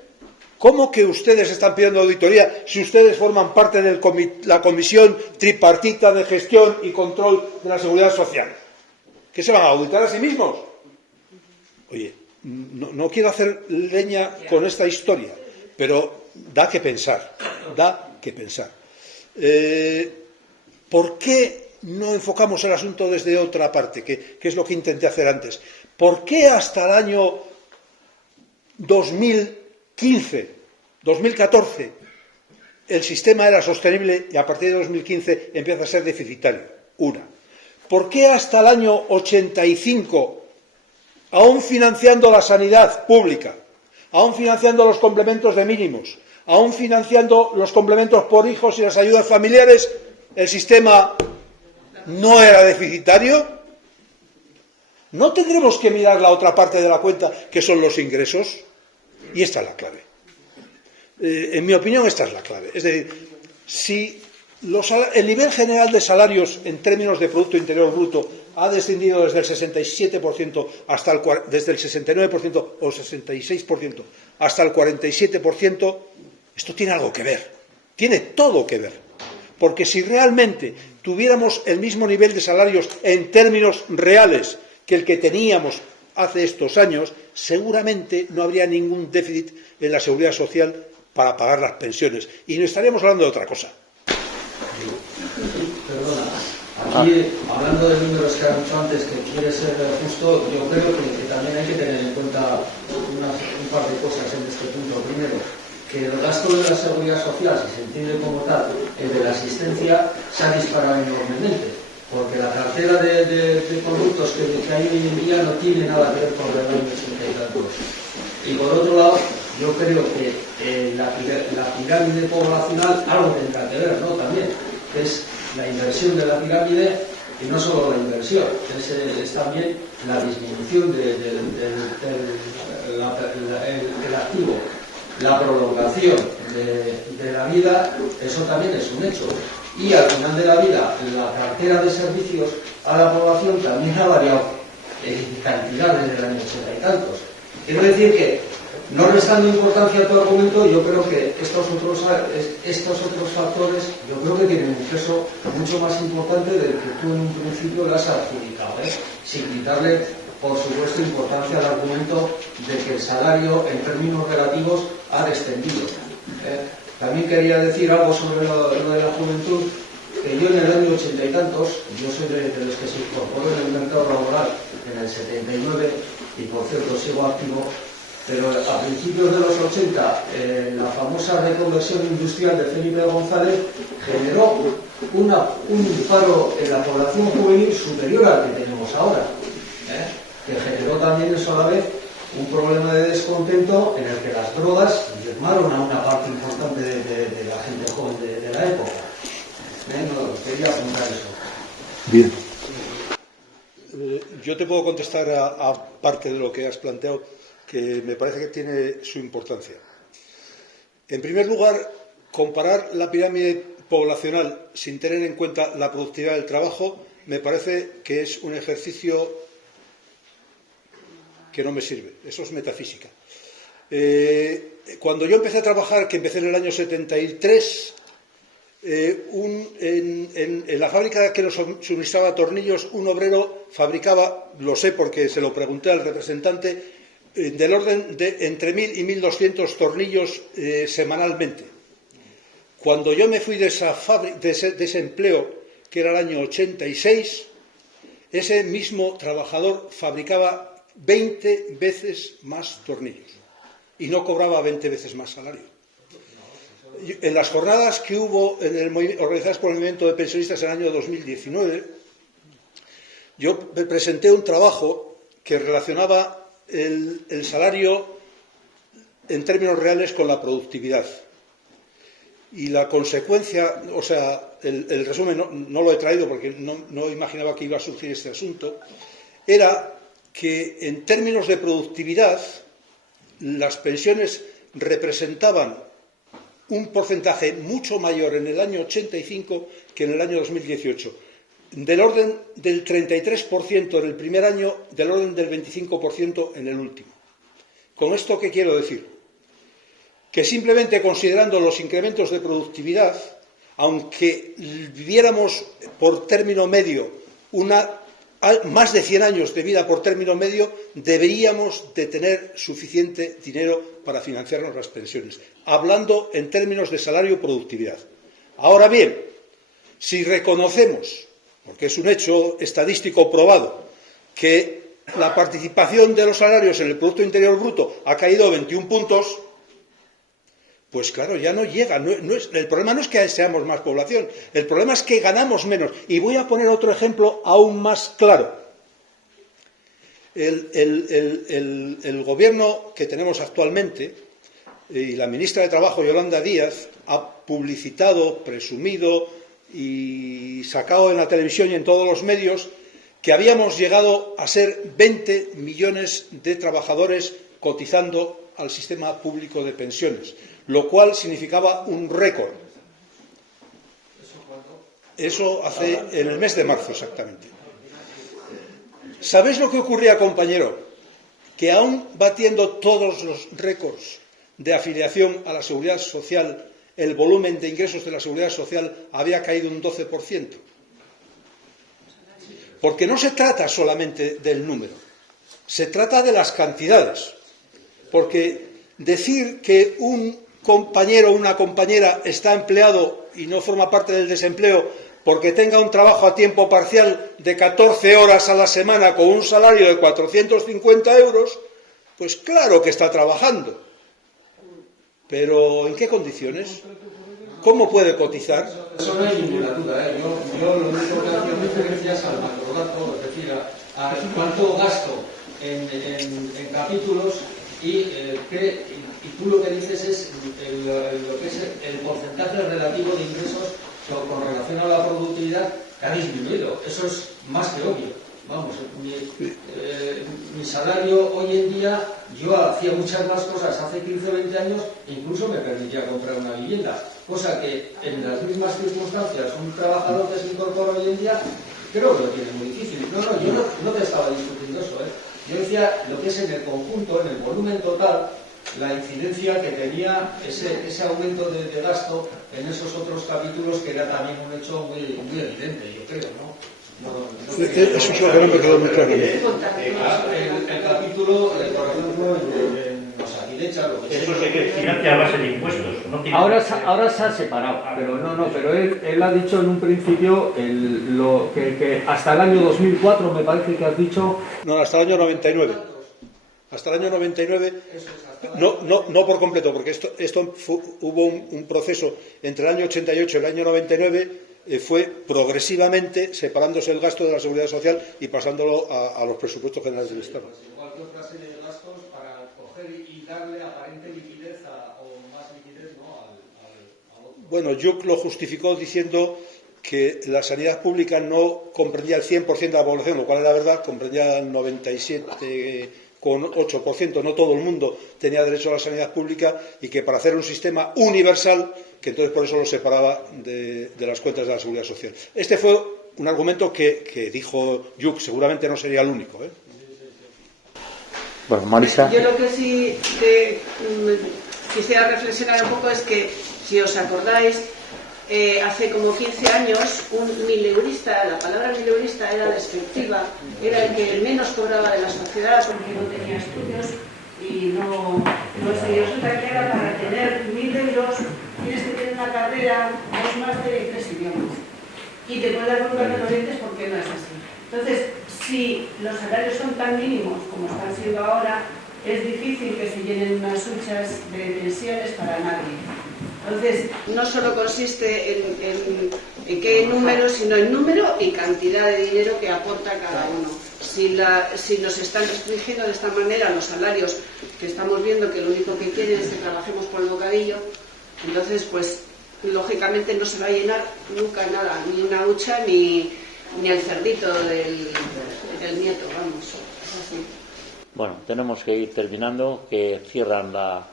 ¿Cómo que ustedes están pidiendo auditoría si ustedes forman parte de la Comisión Tripartita de Gestión y Control de la Seguridad Social? ¿Qué se van a auditar a sí mismos? Oye, no quiero hacer leña con esta historia, pero da que pensar, ¿Por qué no enfocamos el asunto desde otra parte, que es lo que intenté hacer antes? ¿Por qué hasta el año 2014, el sistema era sostenible y a partir de 2015 empieza a ser deficitario? Una. ¿Por qué hasta el año 85, aún financiando la sanidad pública, aún financiando los complementos de mínimos, aún financiando los complementos por hijos y las ayudas familiares, el sistema no era deficitario? ¿No tendremos que mirar la otra parte de la cuenta, que son los ingresos? Y esta es la clave. En mi opinión, esta es la clave. Es decir, si el nivel general de salarios en términos de Producto Interior Bruto ha descendido desde el 67% desde el 69% o 66% hasta el 47%, esto tiene algo que ver. Tiene todo que ver. Porque si realmente tuviéramos el mismo nivel de salarios en términos reales que el que teníamos hace estos años, seguramente no habría ningún déficit en la seguridad social para pagar las pensiones. Y no estaríamos hablando de otra cosa. Perdona, aquí hablando de números que han dicho antes, que quiere ser justo, yo creo que también hay que tener en cuenta un par de cosas en este punto. Primero, que el gasto de la seguridad social, si se entiende como tal, el de la asistencia, se ha disparado enormemente. Porque la cartera de productos que hay hoy en día no tiene nada que ver con el año 80 y tantos. Y por otro lado, yo creo que la pirámide poblacional algo tendrá que ver, ¿no? También, que es la inversión de la pirámide, y no solo la inversión, es también la disminución del activo, la prolongación de la vida, eso también es un hecho. Y al final de la vida, la cartera de servicios a la población también ha variado en cantidad desde el año 80 y tantos. Quiero decir que, no restando importancia a tu argumento, yo creo que estos otros factores, yo creo que tienen un peso mucho más importante del que tú en un principio le has adjudicado, sin quitarle, por supuesto, importancia al argumento de que el salario, en términos relativos, ha descendido. También quería decir algo sobre lo de la juventud, que yo en el año 80 y tantos, yo soy de los que se incorporó en el mercado laboral en el 79, y por cierto sigo activo, pero a principios de los 80 la famosa reconversión industrial de Felipe González generó un paro en la población juvenil superior al que tenemos ahora, que generó también eso a la vez un problema de descontento en el que las drogas diezmaron a una parte importante de la gente joven de la época. Quería apuntar eso. Bien. Yo te puedo contestar a parte de lo que has planteado, que me parece que tiene su importancia. En primer lugar, comparar la pirámide poblacional sin tener en cuenta la productividad del trabajo me parece que es un ejercicio que no me sirve. Eso es metafísica. Cuando yo empecé a trabajar, que empecé en el año 73, en la fábrica que nos suministraba tornillos, un obrero fabricaba, lo sé porque se lo pregunté al representante, del orden de entre 1.000 y 1.200 tornillos semanalmente. Cuando yo me fui de ese empleo, que era el año 86, ese mismo trabajador fabricaba 20 veces más tornillos y no cobraba 20 veces más salario. En las jornadas que hubo organizadas por el movimiento de pensionistas en el año 2019, yo presenté un trabajo que relacionaba el salario en términos reales con la productividad. Y la consecuencia, o sea, el resumen no lo he traído porque no imaginaba que iba a surgir este asunto, era que en términos de productividad las pensiones representaban un porcentaje mucho mayor en el año 85 que en el año 2018. Del orden del 33% en el primer año, del orden del 25% en el último. ¿Con esto qué quiero decir? que simplemente considerando los incrementos de productividad, aunque viviéramos por término medio más de 100 años de vida por término medio, deberíamos de tener suficiente dinero para financiarnos las pensiones, hablando en términos de salario y productividad. Ahora bien, si reconocemos, porque es un hecho estadístico probado, que la participación de los salarios en el Producto Interior Bruto ha caído 21 puntos, pues claro, ya no llega. El problema no es que seamos más población, el problema es que ganamos menos. Y voy a poner otro ejemplo aún más claro. El gobierno que tenemos actualmente, y la ministra de Trabajo, Yolanda Díaz, ha publicitado, presumido y sacado en la televisión y en todos los medios que habíamos llegado a ser 20 millones de trabajadores cotizando al sistema público de pensiones, lo cual significaba un récord. Eso hace en el mes de marzo exactamente. ¿Sabéis lo que ocurría, compañero? Que aún batiendo todos los récords de afiliación a la Seguridad Social, el volumen de ingresos de la Seguridad Social había caído un 12%. Porque no se trata solamente del número, se trata de las cantidades. Porque decir que un compañero o una compañera está empleado y no forma parte del desempleo porque tenga un trabajo a tiempo parcial de 14 horas a la semana con un salario de 450 euros, pues claro que está trabajando. Pero ¿en qué condiciones? ¿Cómo puede cotizar? Eso no hay ninguna duda, ¿eh? Yo lo único que hacía referencia es al macrodato, es decir, a cuánto gasto en capítulos y tú lo que dices es lo que es el porcentaje relativo de ingresos con relación a la productividad que ha disminuido. Eso es más que obvio. Vamos, mi salario hoy en día, yo hacía muchas más cosas hace 15 o 20 años, incluso me permitía comprar una vivienda, cosa que en las mismas circunstancias un trabajador que se incorpora hoy en día creo que lo tiene muy difícil. Yo no te estaba discutiendo eso, ¿eh? Yo decía lo que es en el conjunto, en el volumen total, la incidencia que tenía ese aumento de gasto en esos otros capítulos, que era también un hecho muy evidente, yo creo, ¿no? Eso es lo que no me quedó muy claro. El capítulo, por ejemplo, en Osakidecha, lo que eso se financia a base de impuestos. No tiene... Ahora se ha separado, pero él ha dicho en un principio que hasta el año 2004, me parece que has dicho... No, hasta el año 99. Hasta el año 99, no por completo, porque hubo un proceso entre el año 88 y el año 99, fue progresivamente separándose el gasto de la Seguridad Social y pasándolo a los presupuestos generales del Estado. Cualquier otra serie de gastos para coger y darle aparente liquidez o más liquidez, ¿no? al otro. Bueno, Yuc lo justificó diciendo que la sanidad pública no comprendía el 100% de la población, lo cual era verdad, comprendía el 97,8%, no todo el mundo tenía derecho a la sanidad pública, y que para hacer un sistema universal, que entonces por eso lo separaba de las cuentas de la Seguridad Social. Este fue un argumento que dijo Yuc, seguramente no sería el único, ¿eh? Bueno, Marisa. Yo lo que sí quisiera reflexionar un poco es que, si os acordáis, hace como 15 años un mileurista, la palabra mileurista era despectiva, era el que menos cobraba de la sociedad porque no tenía estudios y no se resulta que era para tener 1.000 euros tienes que tener una carrera, 2 másteres y 3 idiomas, y te puede dar un lugar de orientes porque no es así. Entonces, si los salarios son tan mínimos como están siendo ahora, es difícil que se llenen unas huchas de pensiones para nadie. Entonces, no solo consiste en qué número, sino en número y cantidad de dinero que aporta cada uno. Si nos están restringiendo de esta manera los salarios, que estamos viendo que lo único que quieren es que trabajemos por el bocadillo, entonces, pues, lógicamente no se va a llenar nunca nada, ni una hucha, ni el cerdito del nieto, vamos. Es así. Bueno, tenemos que ir terminando, que cierran la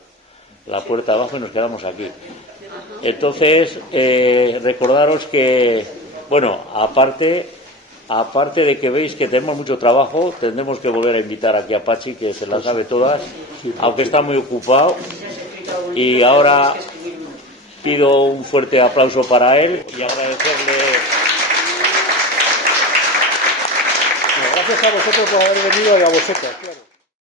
puerta abajo y nos quedamos aquí. Entonces, recordaros que, bueno, aparte de que veis que tenemos mucho trabajo, tendremos que volver a invitar aquí a Pachi, que se las sabe todas, aunque está muy ocupado. Y ahora pido un fuerte aplauso para él y agradecerle. Gracias a vosotros por haber venido y a vosotras, claro.